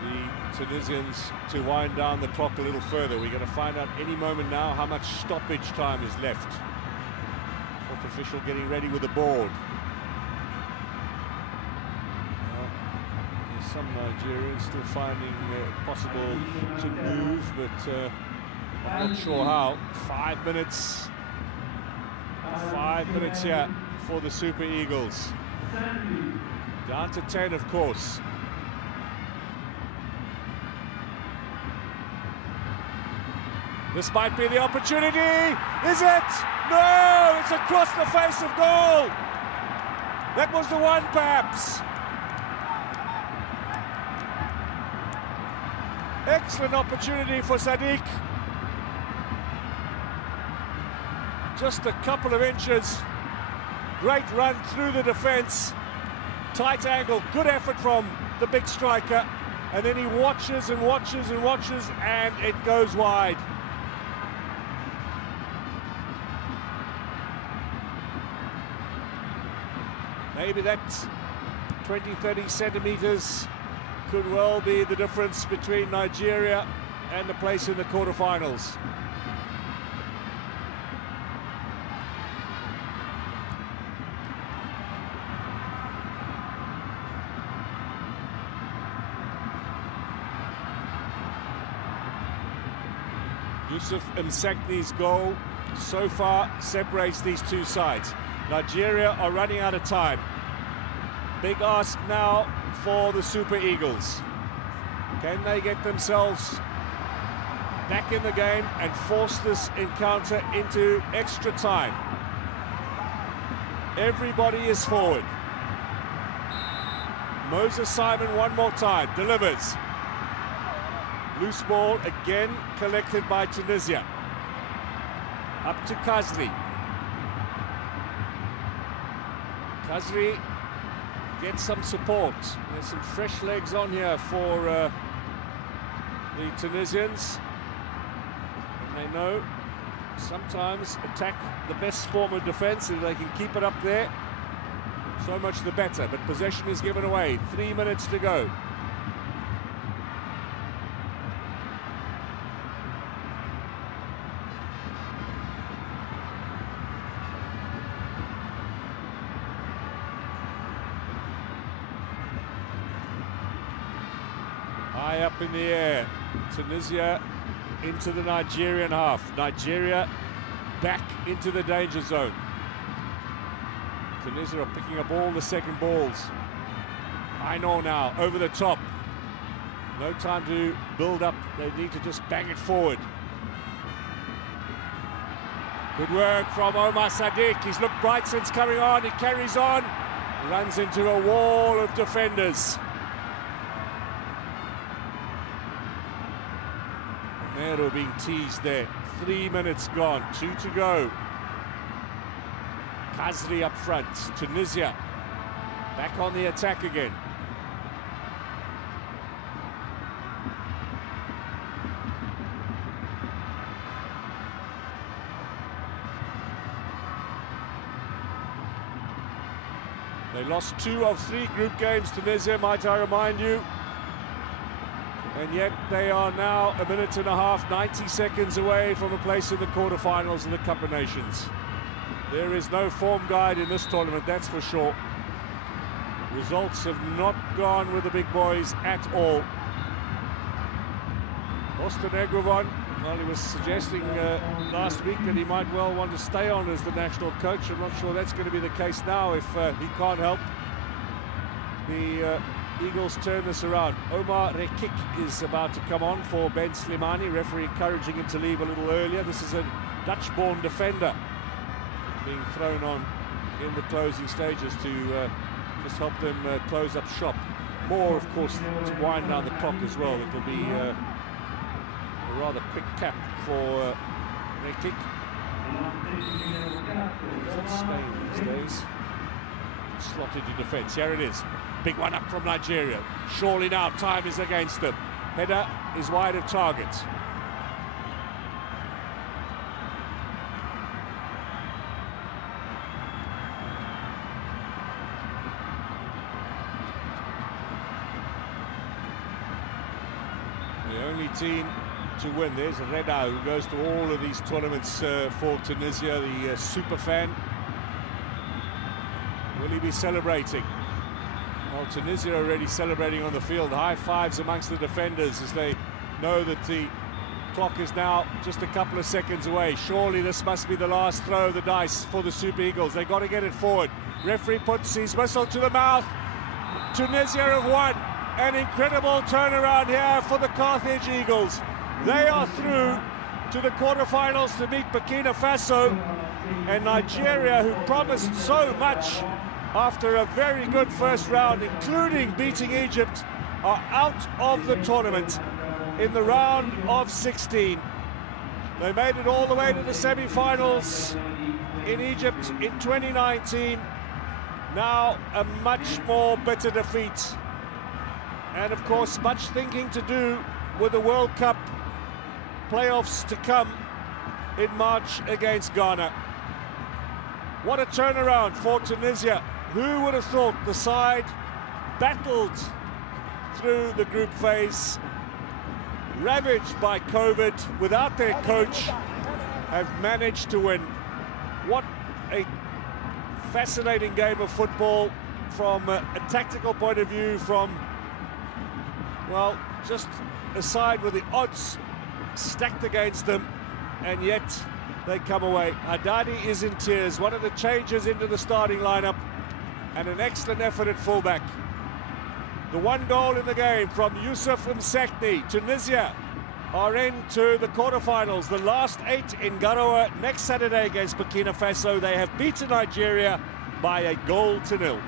the Tunisians to wind down the clock a little further. We're going to find out any moment now how much stoppage time is left. Fourth official getting ready with the board. Some Nigerians still finding it possible to move, but I'm not sure how. 5 minutes. 5 minutes here for the Super Eagles. Down to 10, of course. This might be the opportunity. Is it? No! It's across the face of goal. That was the one, perhaps. Excellent opportunity for Sadiq. Just a couple of inches. Great run through the defense. Tight angle, good effort from the big striker. And then he watches and watches and watches, and it goes wide. Maybe that 20-30 centimeters could well be the difference between Nigeria and the place in the quarterfinals. Yusuf Msakni's goal so far separates these two sides. Nigeria are running out of time. Big ask now for the Super Eagles. Can they get themselves back in the game and force this encounter into extra time? Everybody is forward. Moses Simon one more time, delivers. Loose ball again collected by Tunisia. Up to Kazri. Kazri gets some support. There's some fresh legs on here for the Tunisians. And they know sometimes attack the best form of defense. If they can keep it up there, so much the better. But possession is given away. 3 minutes to go. High up in the air. Tunisia into the Nigerian half. Nigeria back into the danger zone. Tunisia are picking up all the second balls. Ainor now over the top. No time to build up. They need to just bang it forward. Good work from Omar Sadiq. He's looked bright since coming on. He carries on. Runs into a wall of defenders. Nero being teased there. 3 minutes gone, 2 to go. Kazri up front, Tunisia back on the attack again. They lost 2 of 3 group games, Tunisia, might I remind you. And yet they are now a minute and a half, 90 seconds away from a place in the quarterfinals of the Cup of Nations. There is no form guide in this tournament, that's for sure. Results have not gone with the big boys at all. Tunisia, well, he was suggesting last week that he might well want to stay on as the national coach. I'm not sure that's going to be the case now if he can't help the Eagles turn this around. Omar Rekik is about to come on for Ben Slimani, referee encouraging him to leave a little earlier. This is a Dutch-born defender being thrown on in the closing stages to just help them close up shop. More, of course, to wind down the clock as well. It will be a rather quick cap for Rekik. Spain these days. Slotted to defence. Here it is. Big one up from Nigeria. Surely now time is against them. Header is wide of target. The only team to win. There's Reda, who goes to all of these tournaments for Tunisia, the super fan. Will he be celebrating? Well, Tunisia already celebrating on the field. High fives amongst the defenders as they know that the clock is now just a couple of seconds away. Surely this must be the last throw of the dice for the Super Eagles. They've got to get it forward. Referee puts his whistle to the mouth. Tunisia have won. An incredible turnaround here for the Carthage Eagles. They are through to the quarterfinals to meet Burkina Faso, and Nigeria, who promised so much after a very good first round, including beating Egypt, are out of the tournament in the round of 16. They made it all the way to the semi-finals in Egypt in 2019. Now a much more bitter defeat. And of course, much thinking to do with the World Cup playoffs to come in March against Ghana. What a turnaround for Tunisia. Who would have thought the side battled through the group phase, ravaged by COVID, without their coach, have managed to win. What a fascinating game of football from a tactical point of view, from, well, just a side with the odds stacked against them, and yet they come away. Haddadi is in tears, one of the changes into the starting lineup, and an excellent effort at fullback. The one goal in the game from Yusuf Msekni. Tunisia are into the quarterfinals, the last 8 in Garoua next Saturday against Burkina Faso. They have beaten Nigeria by 1-0.